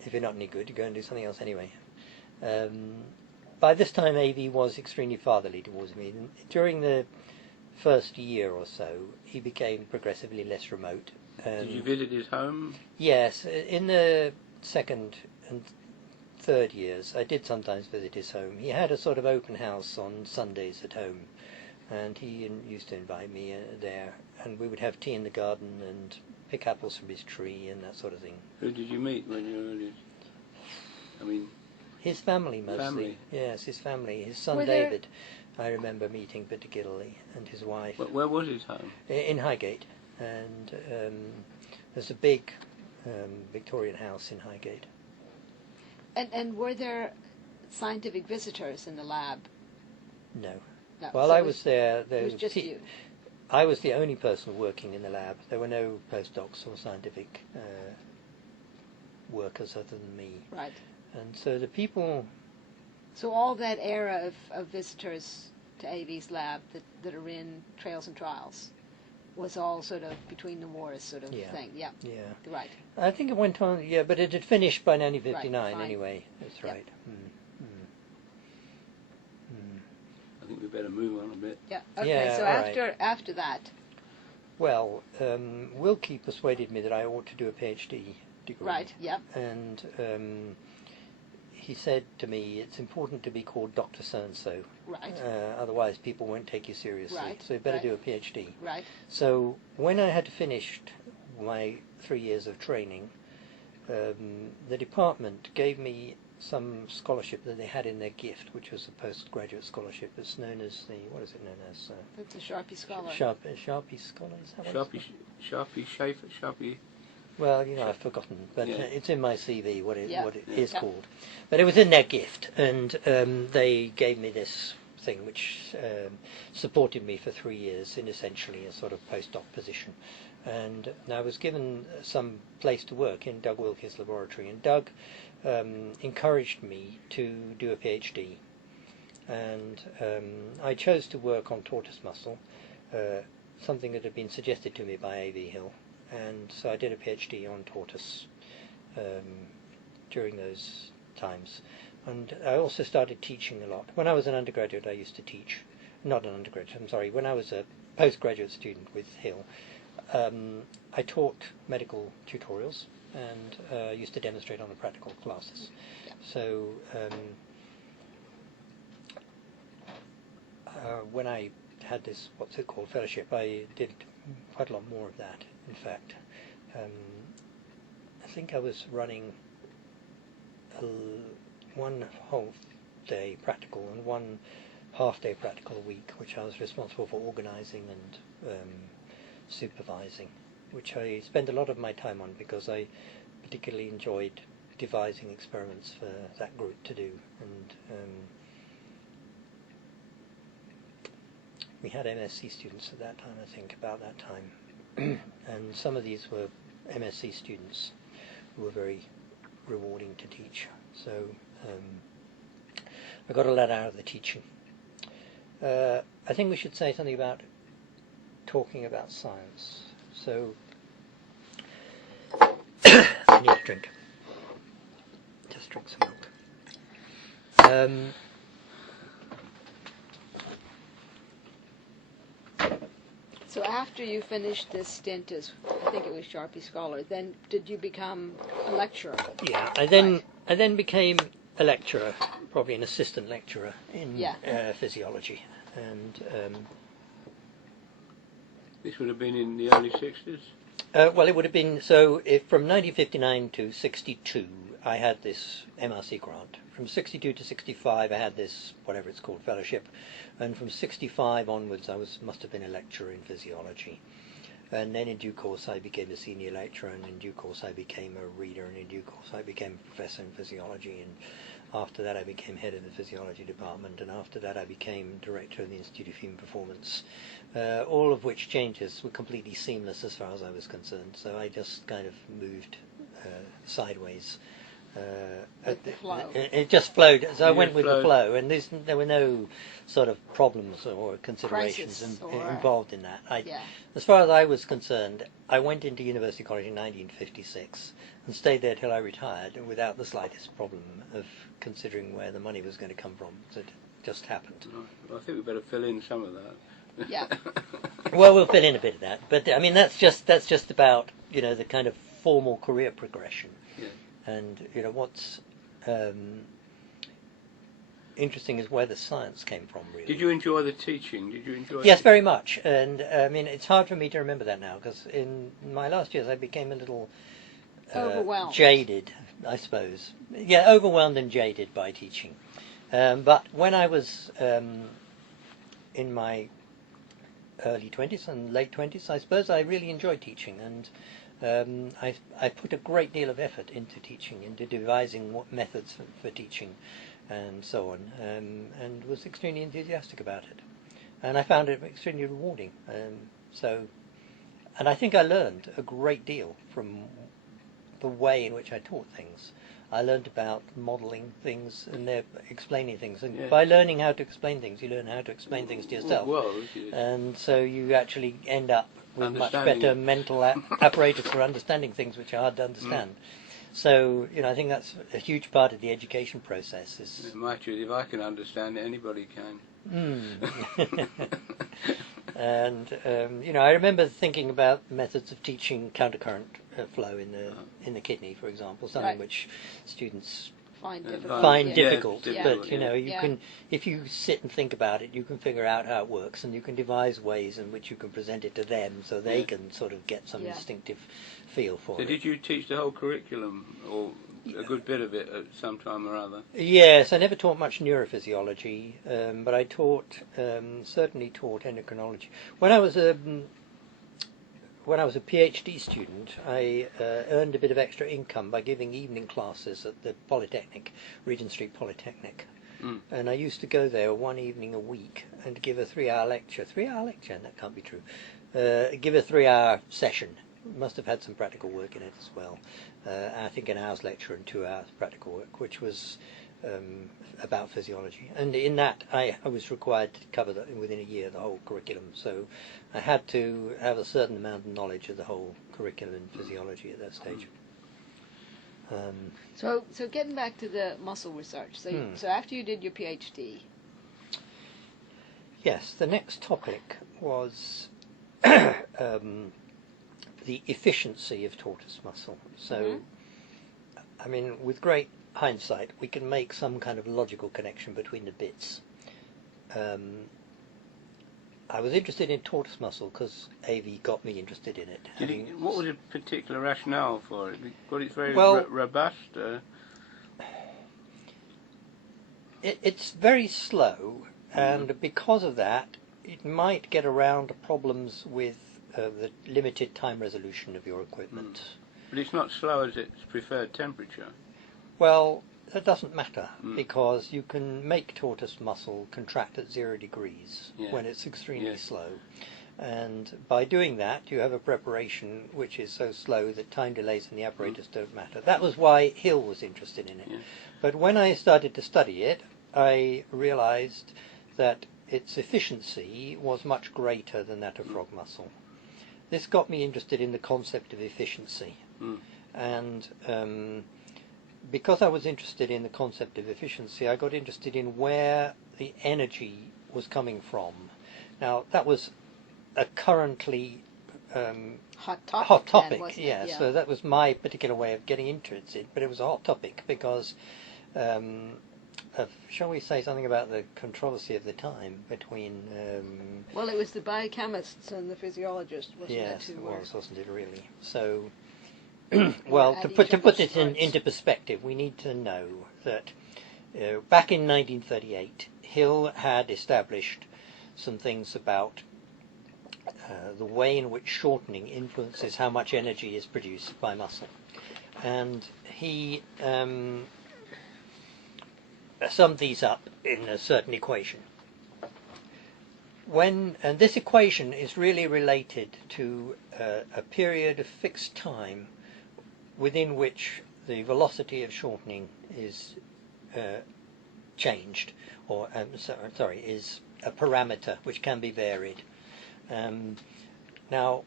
if you're not any good, you go and do something else anyway." By this time, AV was extremely fatherly towards me. During the first year or so, he became progressively less remote. Did you visit his home? Yes, in the second and third years, I did sometimes visit his home. He had a sort of open house on Sundays at home, and he used to invite me there, and we would have tea in the garden and pick apples from his tree and that sort of thing. Who did you meet when you were his family mostly. Family? Yes, his family. His son David, I remember meeting particularly, and his wife. Where was his home? In Highgate, and there's a big Victorian house in Highgate. And were there scientific visitors in the lab? No. Well, I was there. It was just you. I was the only person working in the lab. There were no postdocs or scientific workers other than me. Right. And so the people... So all that era of visitors to AV's lab that are in Trails and Trials, was all sort of between the wars sort of Yeah. thing. Yeah. Yeah. Right. I think it went on, yeah, but it had finished by 1959 Right, fine. anyway. That's Yep. right. I think we better move on a bit. Yeah. Okay. Yeah, so all right. after that, Well, Wilkie persuaded me that I ought to do a PhD degree. right. Yep. And he said to me, it's important to be called Dr. So-and-so. Right. Otherwise people won't take you seriously. Right, So you better right. do a PhD. Right. So when I had finished my 3 years of training, the department gave me some scholarship that they had in their gift, which was a postgraduate scholarship. It's known as what is it known as? That's a Sharpie scholar. Sharpie Scholar, is that what it's called? Sharpie, Schaefer, Sharpie. Well, I've forgotten, but Yeah. It's in my CV what it Yeah. is Yeah. called. But it was in their gift, and they gave me this thing which supported me for 3 years in essentially a sort of postdoc position. And I was given some place to work in Doug Wilkie's laboratory, and Doug encouraged me to do a PhD. And I chose to work on tortoise muscle, something that had been suggested to me by A.V. Hill. And so I did a PhD on tortoise during those times. And I also started teaching a lot. When I was an undergraduate, I used to teach. Not an undergraduate, I'm sorry. When I was a postgraduate student with Hill, I taught medical tutorials and used to demonstrate on the practical classes. Yeah. So when I had this, what's it called, fellowship, I did quite a lot more of that, in fact. I think I was running one whole day practical and one half-day practical a week, which I was responsible for organising and supervising, which I spent a lot of my time on because I particularly enjoyed devising experiments for that group to do. And we had MSc students at that time, I think, about that time. And some of these were MSc students who were very rewarding to teach. So I got a lot out of the teaching. I think we should say something about talking about science. So I need a drink. Just drink some milk. So after you finished this stint as, I think it was Sharpie Scholar, then did you become a lecturer? Yeah, I then became a lecturer, probably an assistant lecturer in physiology, and This would have been in the early 60s? well, it would have been, so if from 1959 to 62 I had this MRC grant. From 62 to 65 I had this, whatever it's called, fellowship, and from 65 onwards I must have been a lecturer in physiology. And then in due course I became a senior lecturer, and in due course I became a reader, and in due course I became a professor in physiology, and after that I became head of the physiology department, and after that I became director of the Institute of Human Performance, all of which changes were completely seamless as far as I was concerned, so I just kind of moved sideways. With the flow. It just flowed, so I went with the flowed. flow, and there were no sort of problems or considerations Crisis or- involved in that. Yeah. As far as I was concerned, I went into University College in 1956 and stayed there till I retired without the slightest problem of considering where the money was going to come from. So it just happened. Right. Well, I think we better fill in some of that. Yeah. Well, we'll fill in a bit of that, but I mean that's just about the kind of formal career progression. Yeah. And what's interesting is where the science came from, really. Did you enjoy the teaching? Did you enjoy Yes, very much. And I mean, it's hard for me to remember that now, because in my last years I became a little Overwhelmed. jaded, I suppose. Yeah, overwhelmed and jaded by teaching. But when I was in my early 20s and late 20s, I suppose I really enjoyed teaching, and I put a great deal of effort into teaching, into devising what methods for teaching and so on, and was extremely enthusiastic about it. And I found it extremely rewarding. And I think I learned a great deal from the way in which I taught things. I learned about modelling things and explaining things. And by learning how to explain things, you learn how to explain things to yourself. Well, and so you actually end up with much Understanding better it. mental apparatus for understanding things which are hard to understand. So, I think that's a huge part of the education process. Is My truth, if I can understand it, anybody can. And I remember thinking about methods of teaching countercurrent flow in the kidney, for example, something Right. which students Find difficult. find yeah. difficult. Yeah, But difficult, you can, if you sit and think about it, you can figure out how it works, and you can devise ways in which you can present it to them, so they Yeah. can sort of get some Yeah. instinctive feel for So it. did you teach the whole curriculum, or a good bit of it at some time or other? Yes, I never taught much neurophysiology, but I certainly taught endocrinology. When I was a PhD student, I earned a bit of extra income by giving evening classes at the Polytechnic, Regent Street Polytechnic. And I used to go there one evening a week and give a 3-hour lecture. 3-hour lecture? That can't be true. Give a 3-hour session. Must have had some practical work in it as well. I think an hour's lecture and 2 hours practical work, which was about physiology. And in that, I was required to cover within a year the whole curriculum. So I had to have a certain amount of knowledge of the whole curriculum in physiology at that stage. So getting back to the muscle research. So after you did your PhD, Yes, the next topic was the efficiency of tortoise muscle. So, I mean, with great hindsight, we can make some kind of logical connection between the bits. I was interested in tortoise muscle because AV got me interested in it. What was the particular rationale for it? Because it's very Well, robust. It's very slow, and because of that, it might get around problems with the limited time resolution of your equipment. But it's not slow as its preferred temperature. Well, that doesn't matter because you can make tortoise muscle contract at 0 degrees when it's extremely slow. And by doing that, you have a preparation which is so slow that time delays in the apparatus don't matter. That was why Hill was interested in it. Yeah. But when I started to study it, I realized that its efficiency was much greater than that of frog muscle. This got me interested in the concept of efficiency. And because I was interested in the concept of efficiency, I got interested in where the energy was coming from. Now, that was a currently hot topic, then, wasn't it? yeah. So that was my particular way of getting interested, but it was a hot topic because of, shall we say something about the controversy of the time between... well, it was the biochemists and the physiologists, wasn't it? Yes, it was, wasn't it really? So, Well, to put it into perspective, we need to know that back in 1938, Hill had established some things about the way in which shortening influences how much energy is produced by muscle. And he summed these up in a certain equation. And this equation is really related to a period of fixed time within which the velocity of shortening is changed, or is a parameter which can be varied. Now,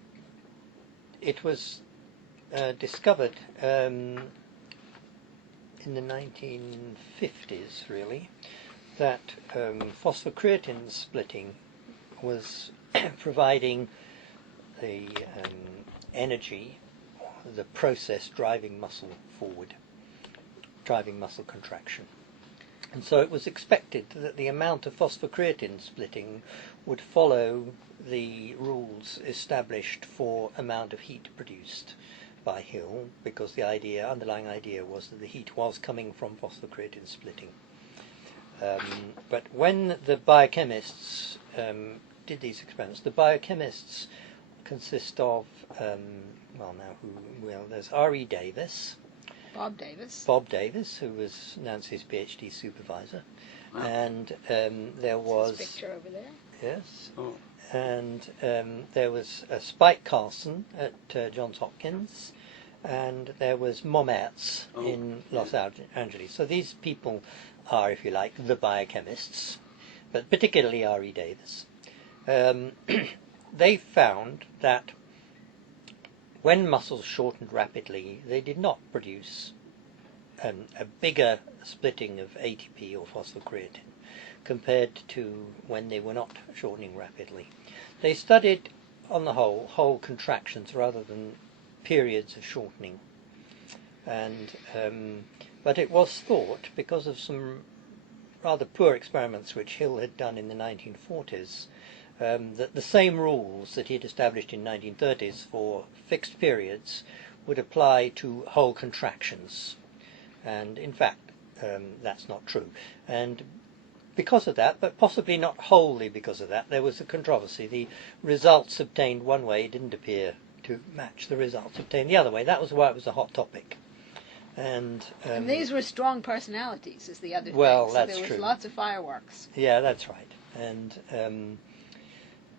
it was discovered in the 1950s, really, that phosphocreatine splitting was providing the energy, the process driving muscle forward, driving muscle contraction. And so it was expected that the amount of phosphocreatine splitting would follow the rules established for amount of heat produced by Hill, because the underlying idea was that the heat was coming from phosphocreatine splitting. But when the biochemists did these experiments, the biochemists consist of, there's R.E. Davis. Bob Davis. Bob Davis, who was Nancy's PhD supervisor. Wow. And there was... His picture over there. Yes. Oh. And there was Spike Carlson at Johns Hopkins, and there was Momertz in Los Angeles. So these people are, if you like, the biochemists, but particularly R.E. Davis. They found that when muscles shortened rapidly, they did not produce a bigger splitting of ATP or phosphocreatine compared to when they were not shortening rapidly. They studied, on the whole contractions rather than periods of shortening. And but it was thought, because of some rather poor experiments which Hill had done in the 1940s, that the same rules that he had established in 1930s for fixed periods would apply to whole contractions. And in fact, that's not true. And because of that, but possibly not wholly because of that, there was a controversy. The results obtained one way didn't appear to match the results obtained the other way. That was why it was a hot topic. And these were strong personalities, is the other well, thing. So that's there was true. lots of fireworks. Yeah, that's right. And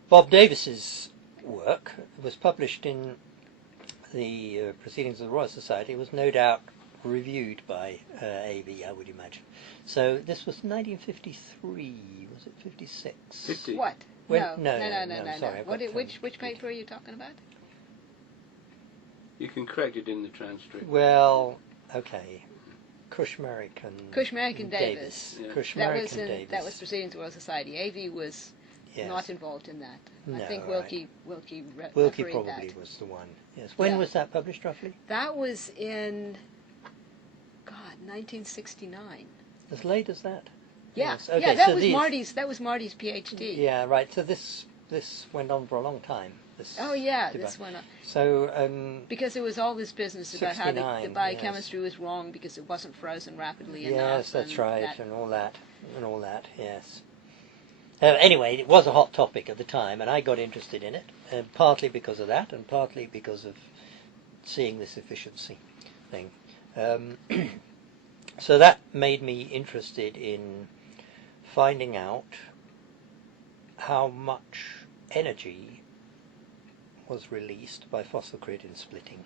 Bob Davis's work was published in the Proceedings of the Royal Society. It was no doubt reviewed by AV, I would imagine. So this was 1953. Was it 56? 50. What? When, no. Sorry, Which paper are you talking about? You can correct it in the transcript. Well, okay. Cushmerick and Davis. Yeah. Cushmerick and Davis. That was Proceedings of the Royal Society. AV was not involved in that. I think Wilkie Wilkie refereed probably that. was the one. Yes. When was that published, roughly? That was in 1969. As late as that? Yeah, Yes. Okay, yeah. That so was these- Marty's. That was Marty's PhD. Yeah, right. So this went on for a long time. Oh yeah, debate. this went on. So because there was all this business about how the 69, biochemistry was wrong because it wasn't frozen rapidly enough. yes, that's and right, and all that. Yes. Anyway, it was a hot topic at the time, and I got interested in it, partly because of that, and partly because of seeing this efficiency thing. So that made me interested in finding out how much energy was released by phosphocreatine splitting.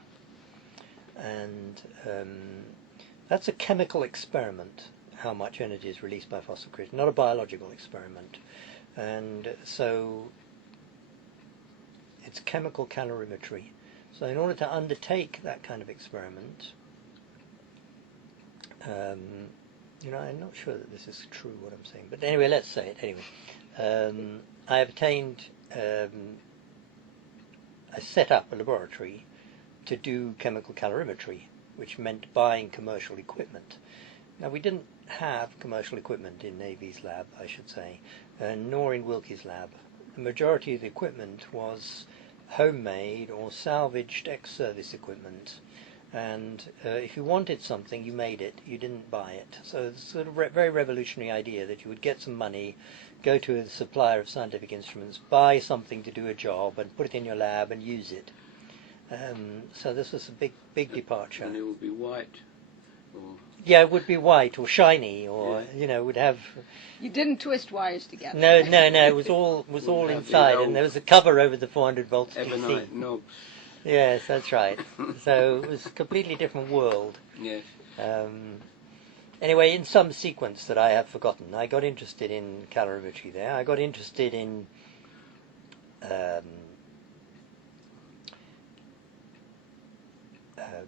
And that's a chemical experiment, how much energy is released by phosphocreatine, not a biological experiment. And so it's chemical calorimetry. So in order to undertake that kind of experiment, I'm not sure that this is true, what I'm saying, but anyway, let's say it anyway. I obtained, I set up a laboratory to do chemical calorimetry, which meant buying commercial equipment. Now, we didn't have commercial equipment in Navy's lab, I should say, nor in Wilkie's lab. The majority of the equipment was homemade or salvaged ex-service equipment. And if you wanted something, you made it, you didn't buy it. So it's sort of very revolutionary idea that you would get some money, go to a supplier of scientific instruments, buy something to do a job, and put it in your lab and use it. So this was a big departure. And it would be white. Or yeah, it would be white or shiny, or would have. You didn't twist wires together. No, it was all inside, and there was a cover over the 400 volts DC. ebonite knobs. Yes, that's right. So it was a completely different world. Yes. Anyway, in some sequence that I have forgotten, I got interested in calorimetry there. I got interested in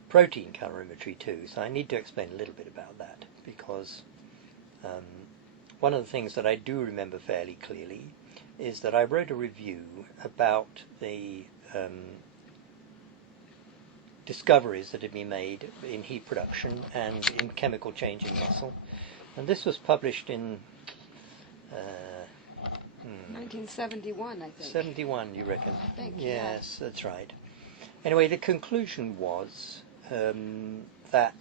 protein calorimetry too. So I need to explain a little bit about that, because one of the things that I do remember fairly clearly is that I wrote a review about the discoveries that had been made in heat production and in chemical change in muscle. And this was published in 1971, I think. 71, you reckon? I think, yes, that's right. Anyway, the conclusion was that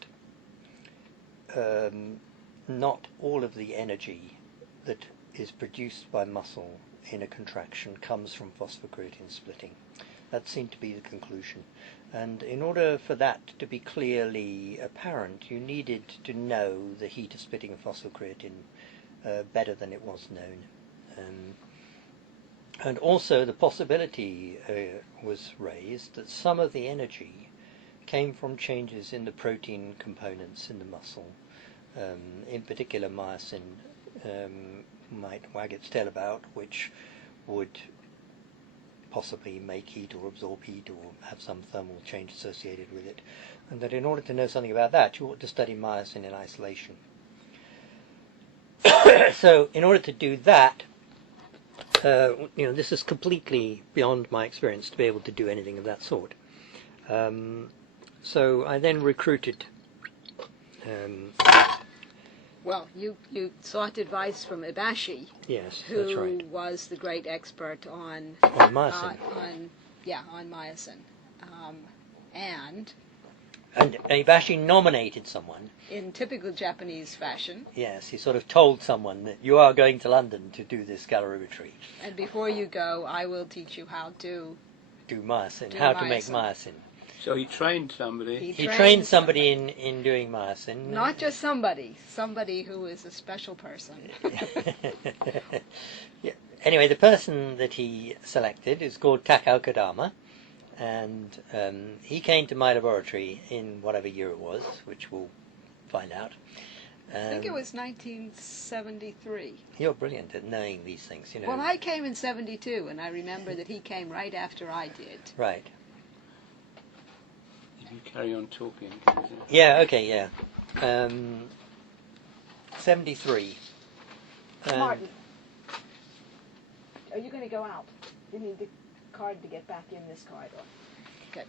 not all of the energy that is produced by muscle in a contraction comes from phosphocreatine splitting. That seemed to be the conclusion. And in order for that to be clearly apparent, you needed to know the heat of splitting of phosphocreatine better than it was known. And also the possibility was raised that some of the energy came from changes in the protein components in the muscle. In particular, myosin might wag its tail about, which would possibly make heat or absorb heat or have some thermal change associated with it, and that in order to know something about that, you ought to study myosin in isolation. So in order to do that, this is completely beyond my experience to be able to do anything of that sort. So I then recruited. Well, you sought advice from Ibashi, Yes, who that's right. was the great expert on myosin. on myosin, and And Ibashi nominated someone. in typical Japanese fashion. Yes, he sort of told someone that you are going to London to do this calorimetry. And before you go, I will teach you how to Do myosin, Do how to make myosin. myosin. So he trained somebody. He trained somebody in doing myosin. Not just somebody who is a special person. Yeah. Anyway, the person that he selected is called Takao Kodama, and he came to my laboratory in whatever year it was, which we'll find out. I think it was 1973. You're brilliant at knowing these things, you know. Well, I came in 72, and I remember that he came right after I did. Right. You carry on talking. Yeah, okay, yeah. 73. Martin, are you going to go out? You need the card to get back in this corridor. Okay.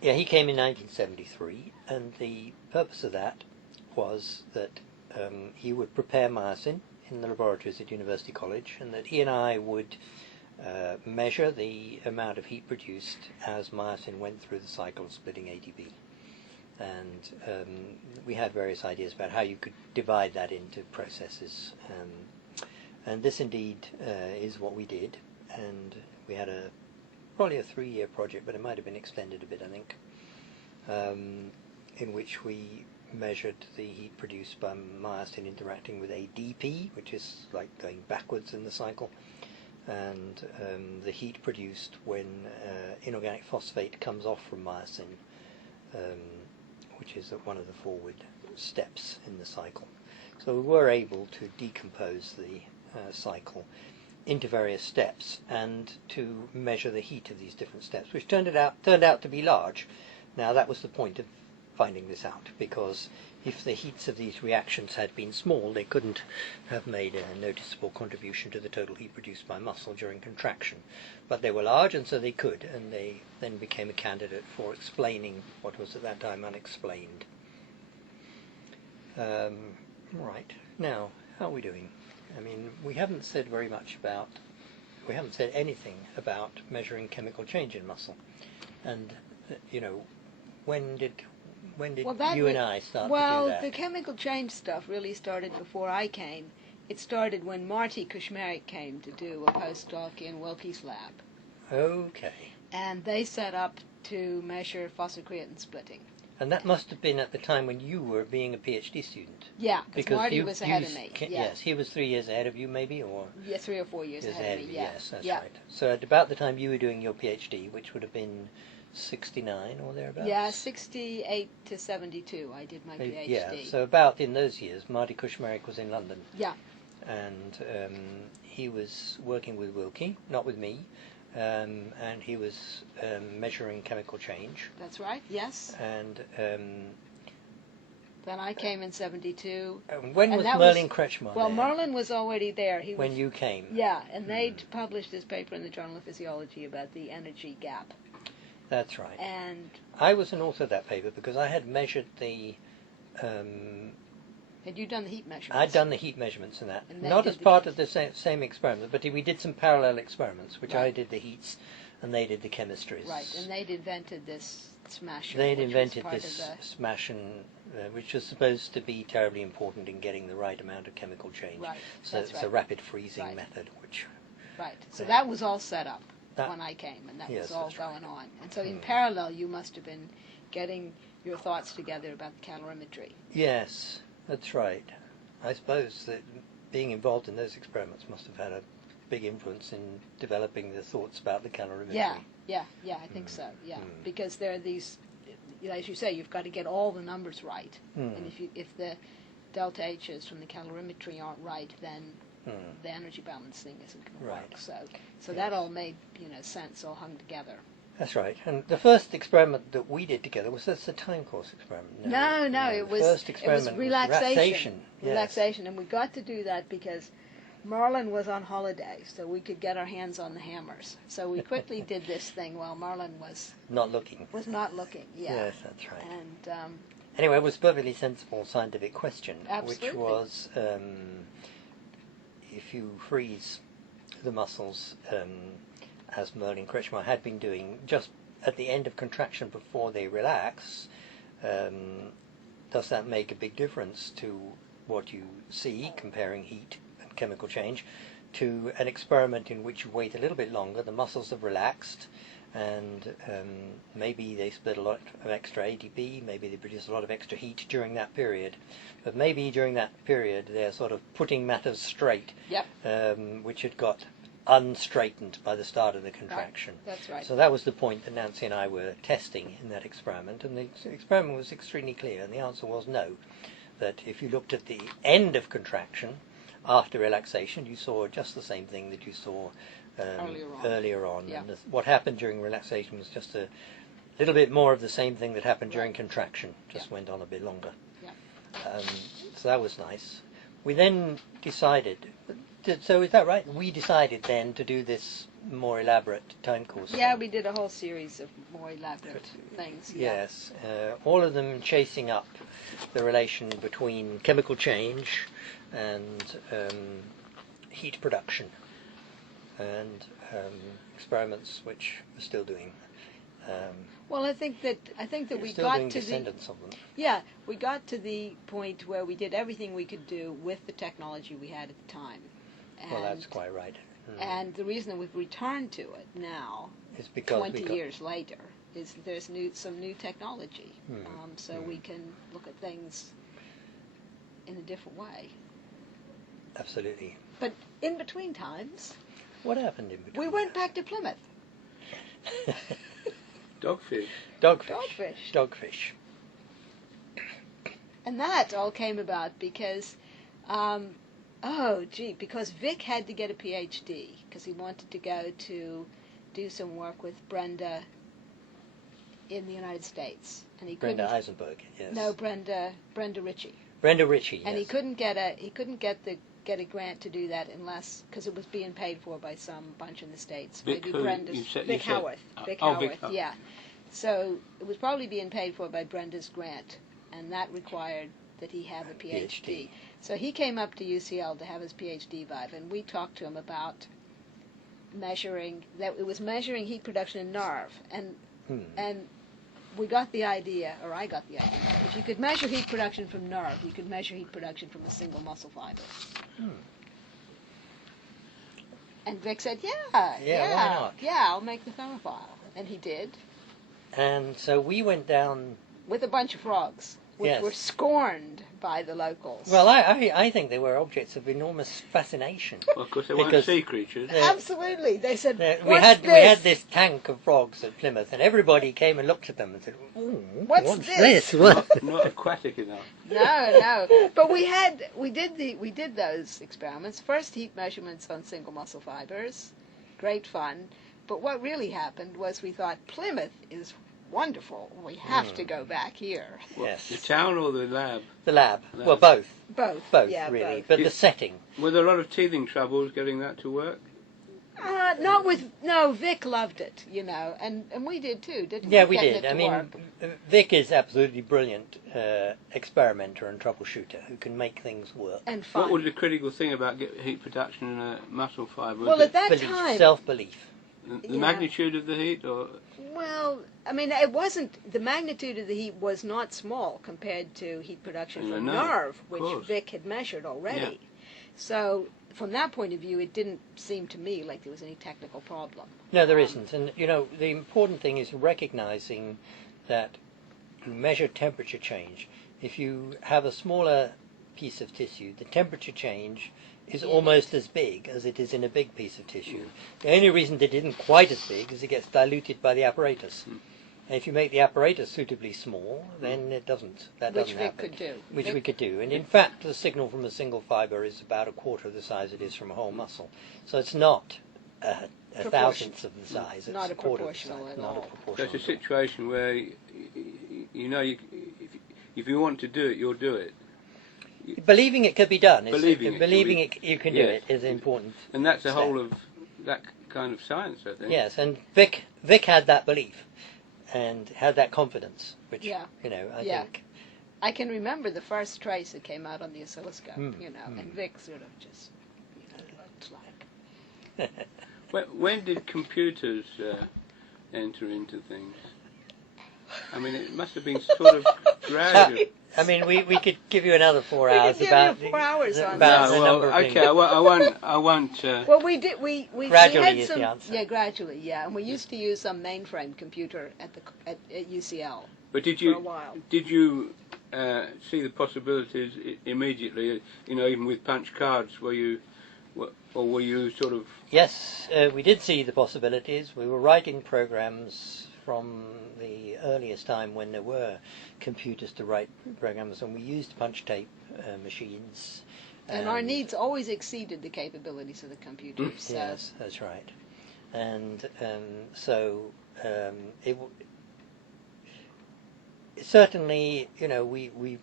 Yeah, he came in 1973, and the purpose of that was that he would prepare myosin in the laboratories at University College, and that he and I would measure the amount of heat produced as myosin went through the cycle of splitting ATP. And we had various ideas about how you could divide that into processes. And this indeed is what we did. And we had probably a 3-year project, but it might have been extended a bit, I think, in which we measured the heat produced by myosin interacting with ADP, which is like going backwards in the cycle, and the heat produced when inorganic phosphate comes off from myosin, which is one of the forward steps in the cycle. So we were able to decompose the cycle into various steps and to measure the heat of these different steps, which turned out to be large. Now that was the point of finding this out, because if the heats of these reactions had been small, they couldn't have made a noticeable contribution to the total heat produced by muscle during contraction. But they were large, and so they could, and they then became a candidate for explaining what was at that time unexplained. Right, now, how are we doing? I mean, we haven't said anything about measuring chemical change in muscle. And, when did you and I start to do that? Well, the chemical change stuff really started before I came. It started when Marty Kushmerik came to do a postdoc in Wilkie's lab. Okay. And they set up to measure phosphocreatine splitting. And that must have been at the time when you were being a PhD student. Yeah, because Marty was ahead of me. Yes, he was 3 years ahead of you, maybe, or? Yeah, 3 or 4 years ahead of me, Yes, that's right. So at about the time you were doing your PhD, which would have been 69 or thereabouts? Yeah, 68 to 72 I did my PhD. Yeah, so about in those years, Marty Kushmerik was in London. Yeah. And he was working with Wilkie, not with me, and he was measuring chemical change. That's right, yes. And then I came in 72. When was Merlin Kretschmer Well, there? Merlin was already there. When you came? Yeah, and they'd published this paper in the Journal of Physiology about the energy gap. That's right. And I was an author of that paper because I had measured the... had you done the heat measurements? I'd done the heat measurements and that. And Not as part of the same experiment, but we did some parallel experiments, which I did the heats and they did the chemistries. Right, and they'd invented this smasher. They'd invented this smashin, which was supposed to be terribly important in getting the right amount of chemical change. Right, so it's a rapid freezing method, which... Right, so that was all set up when I came, and that was all going on. And so in parallel, you must have been getting your thoughts together about the calorimetry. Yes, that's right. I suppose that being involved in those experiments must have had a big influence in developing the thoughts about the calorimetry. Yeah, I think so, because there are these, as you say, you've got to get all the numbers right. And if the delta H's from the calorimetry aren't right, then the energy balancing isn't going to Right. work. So that all made sense, all hung together. That's right. And the first experiment that we did together was that's a time course experiment. No, the it was first experiment relaxation. Yes. Relaxation, and we got to do that because Marlon was on holiday, so we could get our hands on the hammers. So we quickly did this thing while Marlon was not looking. Yeah. Yes, that's right. And anyway, it was a perfectly sensible scientific question, Absolutely. which was if you freeze the muscles, as Merlin Kretschmar had been doing, just at the end of contraction before they relax, does that make a big difference to what you see, comparing heat and chemical change, to an experiment in which you wait a little bit longer, the muscles have relaxed, and maybe they split a lot of extra ATP, maybe they produce a lot of extra heat during that period, but maybe during that period they're sort of putting matters straight, which had got unstraightened by the start of the contraction. Right. That's right. So that was the point that Nancy and I were testing in that experiment, and the experiment was extremely clear, and the answer was no. That if you looked at the end of contraction, after relaxation, you saw just the same thing that you saw earlier on. Yeah. And what happened during relaxation was just a little bit more of the same thing that happened during contraction, just went on a bit longer. Yeah. So that was nice. We then decided, so is that right? We decided then to do this more elaborate time course. Yeah, we did a whole series of more elaborate things. Yeah. Yes, all of them chasing up the relation between chemical change and heat production, and experiments which we're still doing. Well, I think that we still got doing to descendants of them. Yeah, we got to the point where we did everything we could do with the technology we had at the time. And, Well, that's quite right. And the reason that we've returned to it now, It's because 20 years later, is there's some new technology. So we can look at things in a different way. Absolutely. But in between times, What happened in between? we went back to Plymouth. Dogfish. Dogfish. And that all came about because, because Vic had to get a PhD because he wanted to go to do some work with Brenda in the United States, and he couldn't. Brenda Eisenberg. Yes. No, Brenda Ritchie. Brenda Ritchie. And yes. he couldn't get a grant to do that unless because it was being paid for by some bunch in the States. Vic Maybe who? Brenda's. Vic Vic Howarth. Vic Howarth. Howarth. Yeah. So it was probably being paid for by Brenda's grant, and that required that he have a PhD. So he came up to UCL to have his PhD vive, and we talked to him about measuring heat production in nerve, and we got the idea, or I got the idea, if you could measure heat production from nerve, you could measure heat production from a single muscle fiber. And Vic said, why not? Yeah, I'll make the thermophile. And he did. And so we went down with a bunch of frogs, which were scorned by the locals. Well, I think they were objects of enormous fascination. Well, of course, they weren't sea creatures. Absolutely. They said, we had this tank of frogs at Plymouth, and everybody came and looked at them and said, what's this? Not aquatic enough. No. But we did those experiments. First heat measurements on single muscle fibers. Great fun. But what really happened was we thought Plymouth is wonderful. We have to go back here. Yes. The town or the lab? The lab. Well, both. Both, really. Both. But the setting. Were there a lot of teething troubles getting that to work? Vic loved it, and we did too, didn't we? Yeah, we did. I mean, Vic is absolutely brilliant experimenter and troubleshooter who can make things work. And fun. What was the critical thing about heat production in a muscle fibre? Well, at that time... Self-belief. The magnitude of the heat, or? Well, I mean, it wasn't. The magnitude of the heat was not small compared to heat production from nerve, which Vic had measured already. Yeah. So, from that point of view, it didn't seem to me like there was any technical problem. No, there isn't. And the important thing is recognizing that you measure temperature change. If you have a smaller piece of tissue, the temperature change is almost as big as it is in a big piece of tissue. The only reason that it isn't quite as big is it gets diluted by the apparatus. If you make the apparatus suitably small, then it doesn't. That Which doesn't Vic happen. could do. Which Vic- we could do. And in fact, the signal from a single fibre is about a quarter of the size it is from a whole muscle. So it's not a thousandth of the size. It's Not a a quarter of the proportional size. at Not a all. So proportional. it's a situation where, if you want to do it, you'll do it. Believing it could be done. Believing You can do yes. it is important. And that's the step. whole of that kind of science, I think. Yes, and Vic had that belief and had that confidence, which Yeah. I Yeah. think. I can remember the first trace that came out on the oscilloscope, and Vic sort of just looked like. When did computers enter into things? I mean, it must have been sort of gradual. I mean, we could give you another 4 We could hours give about you 4 hours on about this. the number of okay, things. I won't. Well, we did. We Gradually had is some, the answer. Yeah, gradually, yeah. And we used to use some mainframe computer at UCL But did for a you while. see the possibilities immediately? Even with punch cards, were you sort of? Yes, we did see the possibilities. We were writing programs from the earliest time when there were computers to write programs, and we used punch tape machines. And our needs always exceeded the capabilities of the computers. So. Yes, that's right. And so it certainly, we've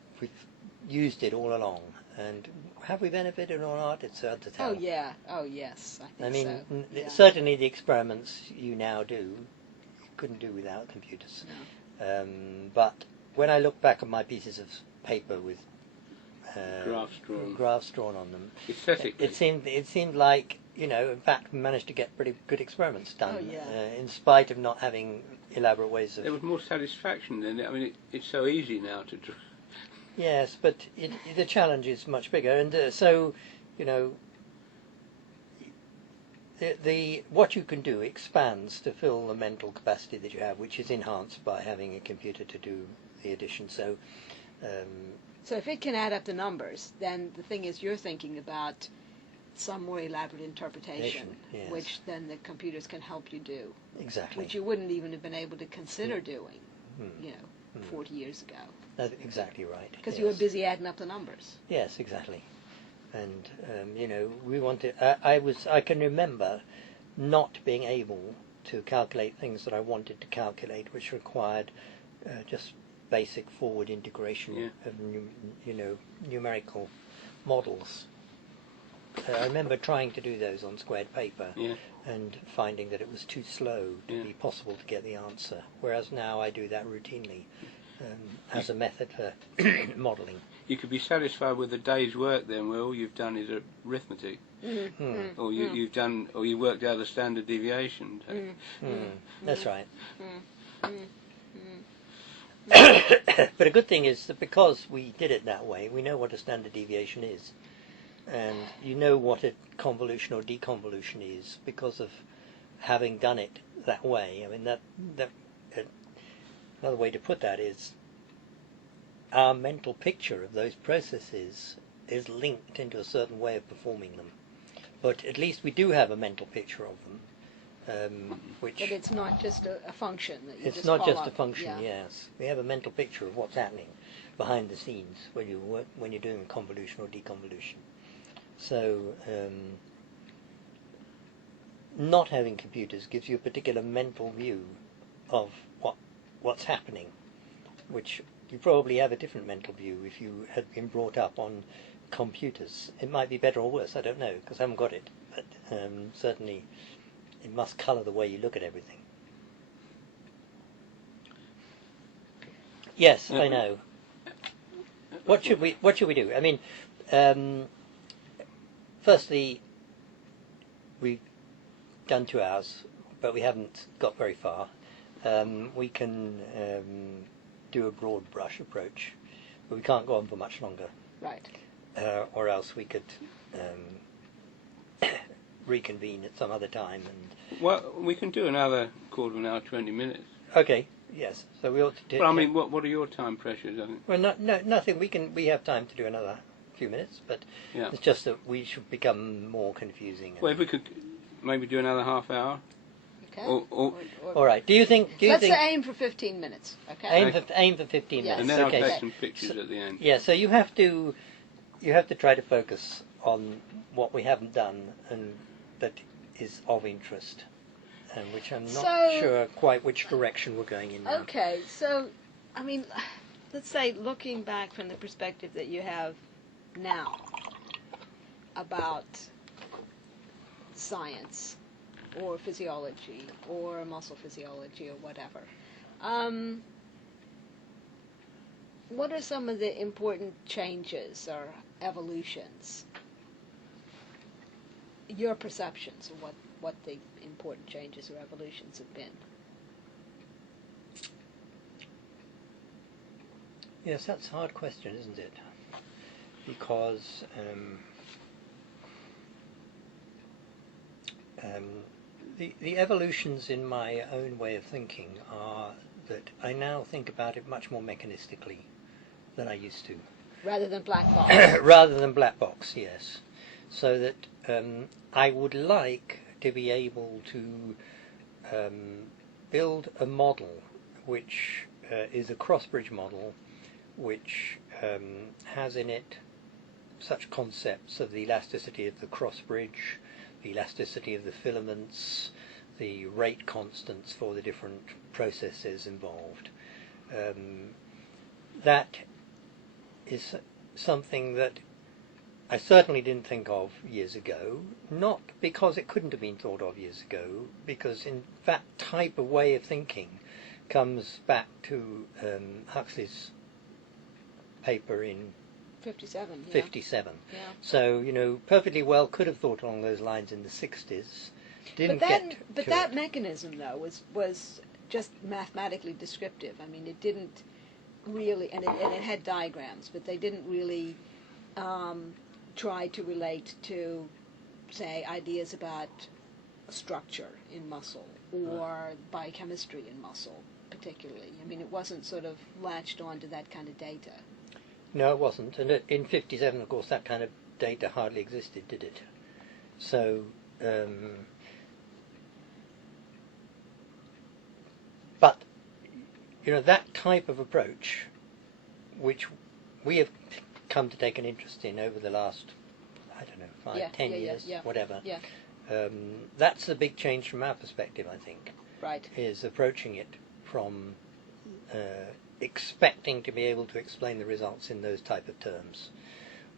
used it all along. And have we benefited or not? It's hard to tell. Oh yeah. Oh yes. I think so. Yeah. Certainly the experiments you now do, you couldn't do without computers. No. But when I look back at my pieces of paper with graphs drawn on them, Aesthetically. it seemed like in fact we managed to get pretty good experiments done. Oh, yeah. In spite of not having elaborate ways of. There was more satisfaction then. I mean, it's so easy now to draw. Yes, but the challenge is much bigger, and so the what you can do expands to fill the mental capacity that you have, which is enhanced by having a computer to do the addition. So if it can add up the numbers, then the thing is you're thinking about some more elaborate interpretation, yes. which then the computers can help you do. Exactly. Which you wouldn't even have been able to consider doing, 40 years ago. That's exactly right. Because you were busy adding up the numbers. Yes, exactly. And we wanted. I can remember not being able to calculate things that I wanted to calculate, which required just basic forward integration of numerical models. I remember trying to do those on squared paper and finding that it was too slow to be possible to get the answer. Whereas now I do that routinely as a method for modelling. You could be satisfied with a day's work then, where all you've done is arithmetic, or you worked out the standard deviation. That's right. But a good thing is that because we did it that way, we know what a standard deviation is. And you know what a convolution or deconvolution is because of having done it that way. I mean, that another way to put that is our mental picture of those processes is linked into a certain way of performing them. But at least we do have a mental picture of them. Which but it's not just a function that you it's just not call just up. a function. Yes, we have a mental picture of what's happening behind the scenes when you're doing a convolution or deconvolution. So not having computers gives you a particular mental view of what's happening, which you probably have a different mental view if you had been brought up on computers. It might be better or worse, I don't know, because I haven't got it, but certainly it must colour the way you look at everything. Yes, I know. What should we do? I mean, firstly, we've done 2 hours, but we haven't got very far. We can do a broad brush approach, but we can't go on for much longer. Right. Or else we could reconvene at some other time. Well, we can do another quarter of an hour, 20 minutes. Okay. Yes. So we ought to do. Well, I mean, what are your time pressures? I think. Well, nothing. We have time to do another few minutes, but it's just that we should become more confusing. Well, if we could maybe do another half hour. Okay. All right. Do you think? Let's aim for 15 minutes. Okay. Aim for 15 Yes. minutes. And then I'll okay. take some pictures at the end. Yeah. So you have to try to focus on what we haven't done and that is of interest, and which I'm not sure quite which direction we're going in now. Okay. So, I mean, let's say looking back from the perspective that you have now about science or physiology or muscle physiology or whatever. What are some of the important changes or evolutions? Your perceptions of what the important changes or evolutions have been? Yes, that's a hard question, isn't it? Because the evolutions in my own way of thinking are that I now think about it much more mechanistically than I used to. Rather than black box? Rather than black box, yes. So that I would like to be able to build a model which is a cross-bridge model which has in it such concepts of the elasticity of the cross-bridge, the elasticity of the filaments, the rate constants for the different processes involved. That is something that I certainly didn't think of years ago, not because it couldn't have been thought of years ago, because in that type of way of thinking comes back to Huxley's paper in 57. Yeah. 57. Yeah. So, perfectly well could have thought along those lines in the 60s. Didn't But that mechanism, though, was just mathematically descriptive. I mean, it didn't really, and it had diagrams, but they didn't really try to relate to, say, ideas about structure in muscle or biochemistry in muscle, particularly. I mean, it wasn't sort of latched onto that kind of data. No, it wasn't. And in 57, of course, that kind of data hardly existed, did it? So, but, that type of approach, which we have come to take an interest in over the last, 10 years, whatever. Yeah. That's the big change from our perspective, I think. Right. Is approaching it from expecting to be able to explain the results in those type of terms,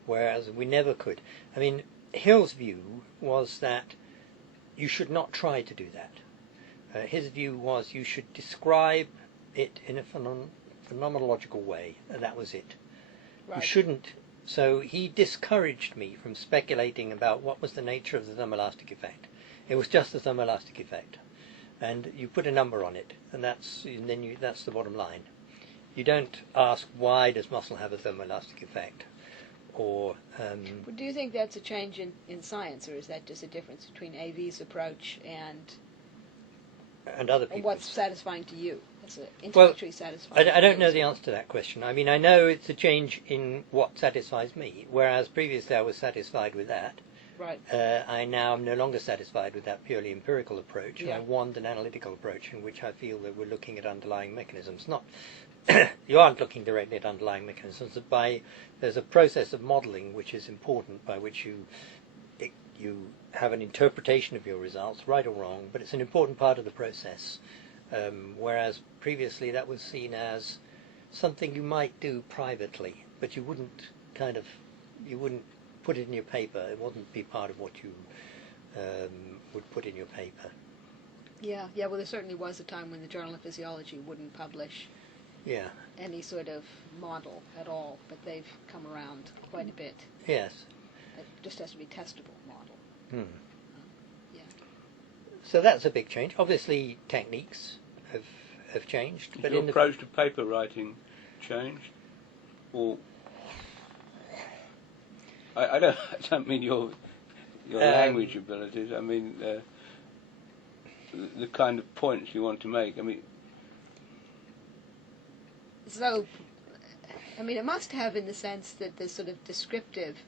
whereas we never could. I mean, Hill's view was that you should not try to do that. His view was you should describe it in a phenomenological way, and that was it. Right. You shouldn't. So he discouraged me from speculating about what was the nature of the thermoelastic effect. It was just the thermoelastic effect, and you put a number on it, and that's the bottom line. You don't ask why does muscle have a thermoelastic effect, or. Well, do you think that's a change in science, or is that just a difference between AV's approach and other people? What's satisfying to you? That's intellectually satisfying. I don't know the answer to that question. I mean, I know it's a change in what satisfies me, whereas previously I was satisfied with that. Right. I now am no longer satisfied with that purely empirical approach. Yeah. I want an analytical approach in which I feel that we're looking at underlying mechanisms. Not you aren't looking directly at underlying mechanisms. There's a process of modelling which is important, by which you have an interpretation of your results, right or wrong, but it's an important part of the process. Whereas previously that was seen as something you might do privately, but you wouldn't put it in your paper. It wouldn't be part of what you would put in your paper. Yeah. Well, there certainly was a time when the Journal of Physiology wouldn't publish any sort of model at all, but they've come around quite a bit. Yes. It just has to be a testable model. Yeah. So that's a big change. Obviously, techniques have changed. Has but your approach to paper writing changed? Or I don't mean your language abilities. I mean the kind of points you want to make. I mean. So, it must have in the sense that the sort of descriptive,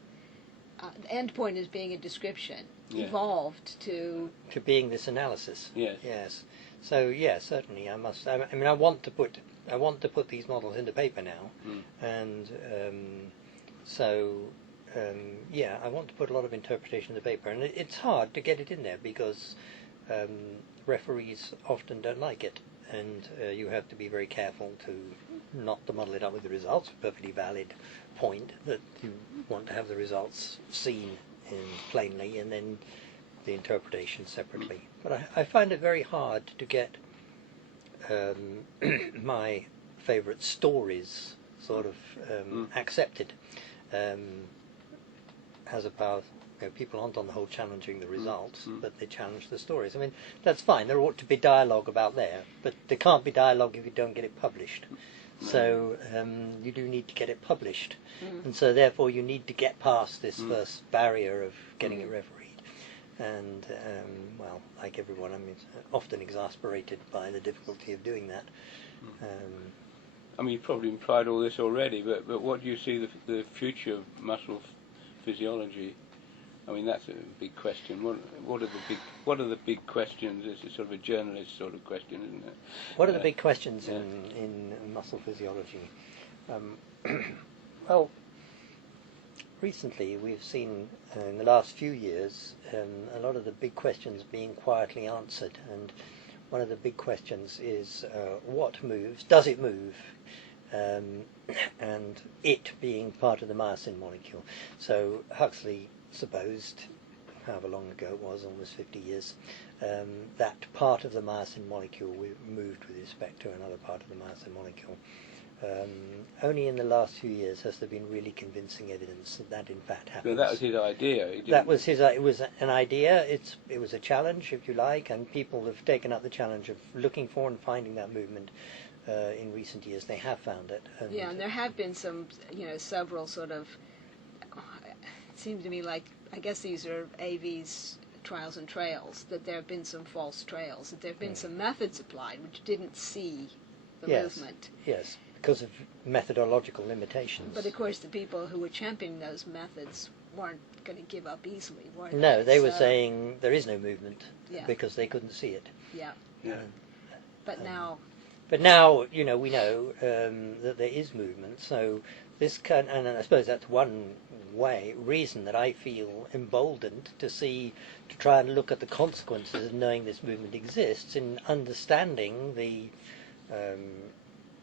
the end point is being a description, evolved to being this analysis. Yes. Yes. So yeah, certainly I must. I mean, I want to put these models into paper now, and yeah, I want to put a lot of interpretation into paper, and it's hard to get it in there because referees often don't like it, and you have to be very careful to not to muddle it up with the results. Perfectly valid point that you want to have the results seen plainly, and then the interpretation separately. But I find it very hard to get my favourite stories sort of accepted as about, people aren't on the whole challenging the results, but they challenge the stories. I mean, that's fine. There ought to be dialogue about there, but there can't be dialogue if you don't get it published. So you do need to get it published, and so therefore you need to get past this first barrier of getting it refereed. And well, like everyone, I'm often exasperated by the difficulty of doing that. I mean, you've probably implied all this already, but what do you see the future of muscle physiology? I mean, that's a big question. What are the big questions? It's sort of a journalist sort of question, isn't it? What are the big questions in muscle physiology? Well, recently we've seen in the last few years a lot of the big questions being quietly answered, and one of the big questions is what moves? Does it move? And it being part of the myosin molecule. So Huxley supposed, however long ago it was, almost 50 years, that part of the myosin molecule moved with respect to another part of the myosin molecule. Only in the last few years has there been really convincing evidence that in fact happens. So that was his idea. That was his. It was an idea. It was a challenge, if you like, and people have taken up the challenge of looking for and finding that movement. In recent years, they have found it. And there have been some, several sort of. It seems to me like, I guess these are AV's trials and trails. That there have been some false trails. That there have been some methods applied which didn't see the movement. Yes, because of methodological limitations. But of course, the people who were championing those methods weren't going to give up easily, were they? No, they were saying there is no movement because they couldn't see it. Yeah. But now. But now, we know that there is movement. So this and I suppose that's one reason that I feel emboldened to try and look at the consequences of knowing this movement exists in understanding the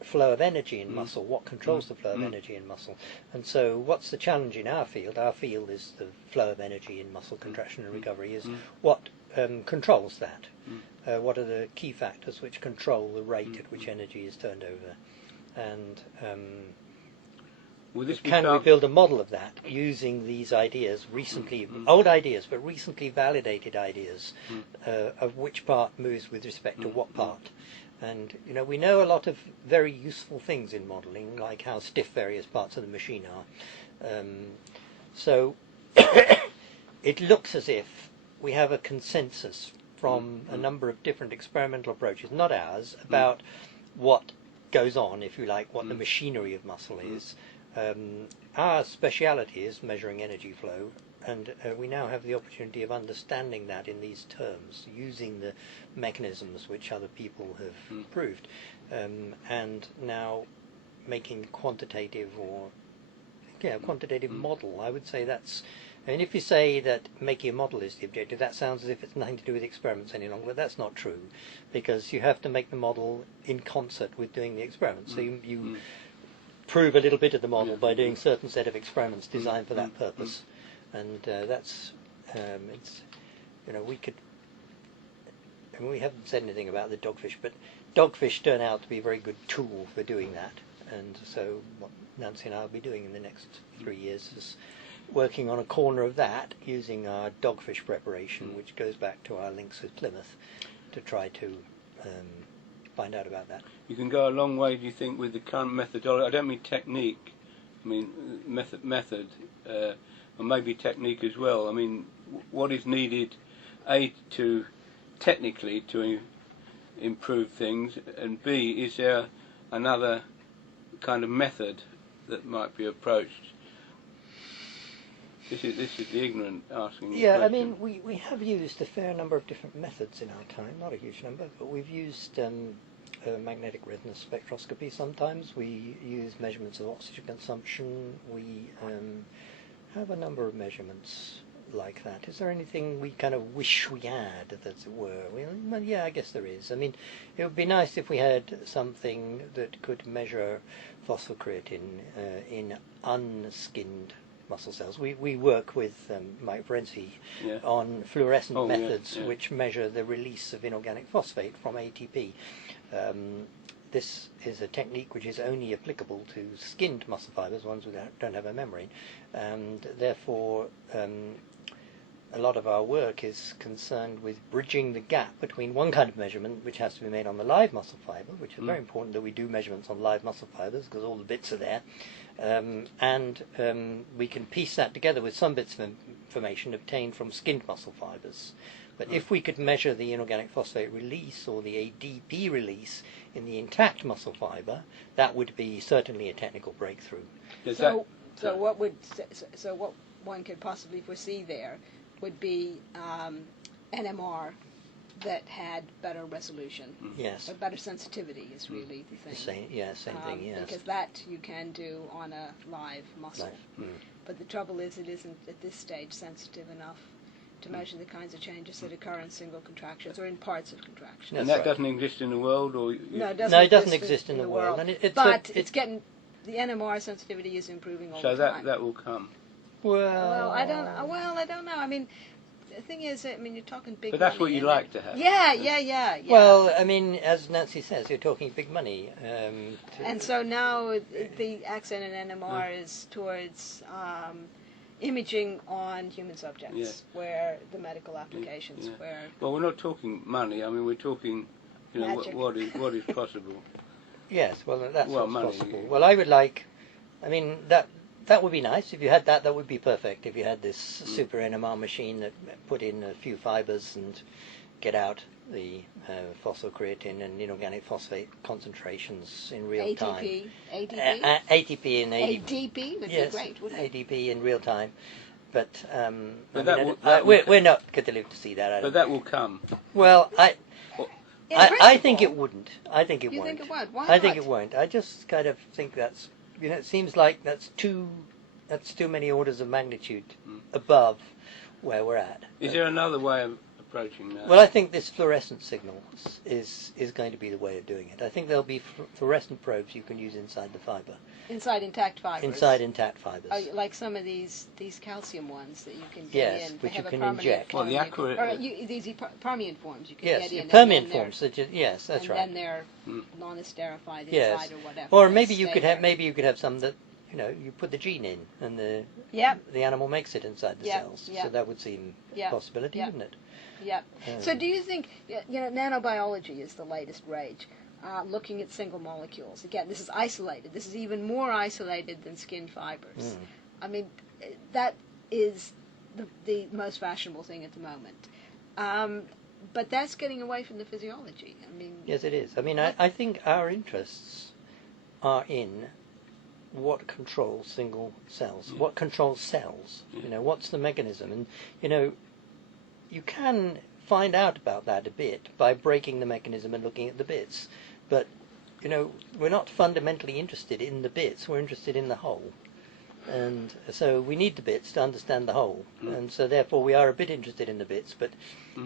flow of energy in muscle, what controls the flow of energy in muscle. And so what's the challenge in our field? Our field is the flow of energy in muscle contraction and recovery, is what controls that. What are the key factors which control the rate at which energy is turned over? And can we build a model of that using these ideas, old ideas, but recently validated ideas, of which part moves with respect to what part? And, we know a lot of very useful things in modelling, like how stiff various parts of the machine are. So it looks as if we have a consensus from a number of different experimental approaches, not ours, about what goes on, if you like, what the machinery of muscle is. Our speciality is measuring energy flow, and we now have the opportunity of understanding that in these terms, using the mechanisms which other people have proved, and now making quantitative model. I would say that's. And if you say that making a model is the objective, that sounds as if it's nothing to do with experiments any longer, but that's not true, because you have to make the model in concert with doing the experiments. So you prove a little bit of the model by doing a certain set of experiments designed for that purpose. And that's, we haven't said anything about the dogfish, but dogfish turn out to be a very good tool for doing that. And so what Nancy and I will be doing in the next 3 years is working on a corner of that using our dogfish preparation, which goes back to our links with Plymouth, to try to find out about that. You can go a long way, do you think, with the current methodology? I don't mean technique, I mean method, or maybe technique as well. I mean, what is needed, to technically to improve things, and B, is there another kind of method that might be approached? This is the ignorant asking. The Yeah, I question. mean, we have used a fair number of different methods in our time, not a huge number, but we've used magnetic resonance spectroscopy sometimes. We use measurements of oxygen consumption. We have a number of measurements like that. Is there anything we kind of wish we had, as it were? Well, yeah, I guess there is. I mean, it would be nice if we had something that could measure phosphocreatine in unskinned muscle cells. We work with Mike Ferenczi on fluorescent methods which measure the release of inorganic phosphate from ATP. This is a technique which is only applicable to skinned muscle fibers, ones that don't have a membrane, and therefore a lot of our work is concerned with bridging the gap between one kind of measurement, which has to be made on the live muscle fiber, which is very important that we do measurements on live muscle fibers because all the bits are there, and we can piece that together with some bits of information obtained from skinned muscle fibers. But if we could measure the inorganic phosphate release or the ADP release in the intact muscle fiber, that would be certainly a technical breakthrough. So what one could possibly foresee there would be NMR that had better resolution. Yes. Or better sensitivity is really the thing. Same thing, yes. Because that you can do on a live muscle. But the trouble is it isn't at this stage sensitive enough to measure the kinds of changes that occur in single contractions or in parts of contractions. And that doesn't exist in the world? Or No, it doesn't exist in the world. And it's getting, the NMR sensitivity is improving all the time. So that will come. Well, I don't know. I mean, the thing is, I mean, you're talking big money. But that's what you like to have. Yeah. Well, I mean, as Nancy says, you're talking big money. And so now the accent in NMR is towards imaging on human subjects, where the medical applications, where... Well, we're not talking money. I mean, we're talking, what is possible. Yes, well, that's what's money, possible. Well, I would like, I mean, that would be nice. If you had that would be perfect. If you had this super NMR machine that put in a few fibers and get out the phosphocreatine and inorganic phosphate concentrations in real time. ATP? ATP and ADP. ADP would be great, wouldn't it? ADP in real time. But, we're not going to live to see that. But that will come. Well, I think it wouldn't. I think it won't. You think it won't? Why I think it won't. I just kind of think that's, it seems like that's too many orders of magnitude above where we're at. Is there another way of approaching that? Well, I think this fluorescent signal is going to be the way of doing it. I think there'll be fluorescent probes you can use inside the fiber. Inside intact fibers? Inside intact fibers. Like some of these calcium ones that you can get yes, in. which you have can a permanent inject. Form. Well, the accurate... these permeant forms you can yes, get in. Permeant forms. Yes, that's and right. And then they're non-esterified yes. inside or whatever. Or maybe you could have some that, you put the gene in and the animal makes it inside the cells. So that would seem a possibility, wouldn't it? Yeah. So do you think, nanobiology is the latest rage, looking at single molecules. Again, this is isolated. This is even more isolated than skin fibers. I mean, that is the most fashionable thing at the moment. But that's getting away from the physiology. I mean, yes, it is. I mean, I think our interests are in what controls single cells, what controls cells. What's the mechanism? And, you can find out about that a bit by breaking the mechanism and looking at the bits. But, we're not fundamentally interested in the bits, we're interested in the whole. And so we need the bits to understand the whole. And so therefore we are a bit interested in the bits, but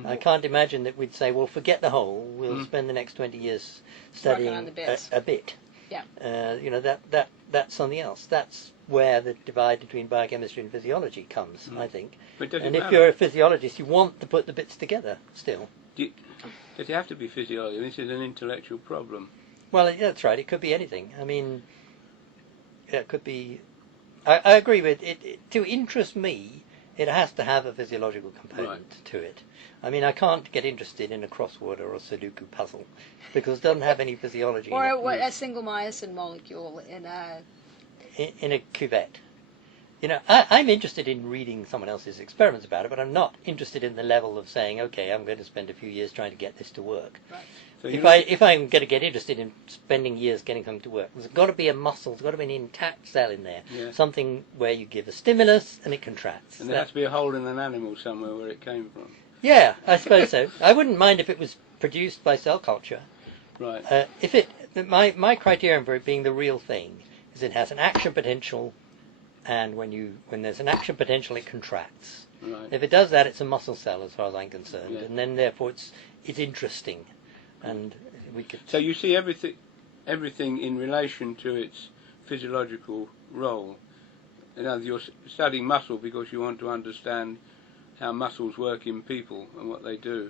I can't imagine that we'd say, well, forget the whole, we'll spend the next 20 years studying a bit. Yeah. That's something else. That's where the divide between biochemistry and physiology comes, I think. And if you're a physiologist, you want to put the bits together still. Does it have to be physiology? This is an intellectual problem. Well, that's right. It could be anything. I mean, it could be... I agree with it. To interest me, it has to have a physiological component to it. I mean, I can't get interested in a crossword or a Sudoku puzzle because it doesn't have any physiology in it. Or a single myosin molecule in a cuvette. I'm interested in reading someone else's experiments about it, but I'm not interested in the level of saying, okay, I'm going to spend a few years trying to get this to work. Right. So If I'm going to get interested in spending years getting something to work, there's got to be a muscle, there's got to be an intact cell in there. Yeah. Something where you give a stimulus and it contracts. And there has to be a hole in an animal somewhere where it came from. Yeah, I suppose so. I wouldn't mind if it was produced by cell culture. Right. My criterion for it being the real thing is it has an action potential, and when there's an action potential, it contracts. Right. If it does that, it's a muscle cell, as far as I'm concerned, Yeah. and then therefore it's interesting, and we could. So you see everything in relation to its physiological role. In other words, you're studying muscle because you want to understand how muscles work in people and what they do.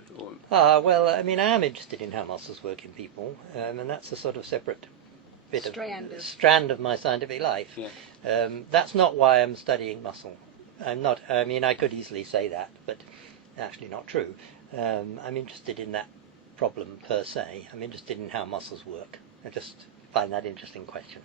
Well, I mean, I am interested in how muscles work in people, and that's a sort of separate strand of my scientific life. Yeah. That's not why I'm studying muscle. I'm not. I mean, I could easily say that, but actually not true. I'm interested in that problem per se. I'm interested in how muscles work. I just find that interesting question,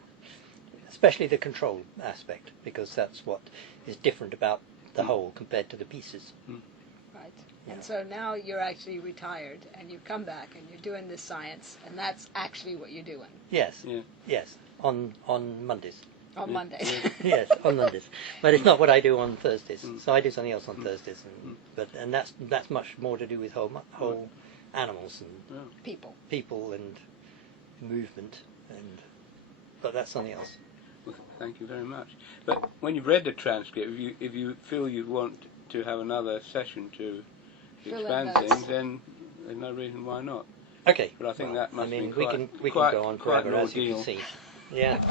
especially the control aspect, because that's what is different about the whole compared to the pieces. Right. Yeah. And so now you're actually retired, and you come back, and you're doing this science, and that's actually what you're doing. Yes. Yeah. Yes. On Mondays. On Mondays. Yes, on Mondays. But it's not what I do on Thursdays. So I do something else on Thursdays, and that's much more to do with whole animals and people and movement, but that's something else. Well, thank you very much. But when you've read the transcript, if you feel you want to have another session to expand things, then there's no reason why not. Okay. But I think that must be we can go on forever, as you can see. Yeah.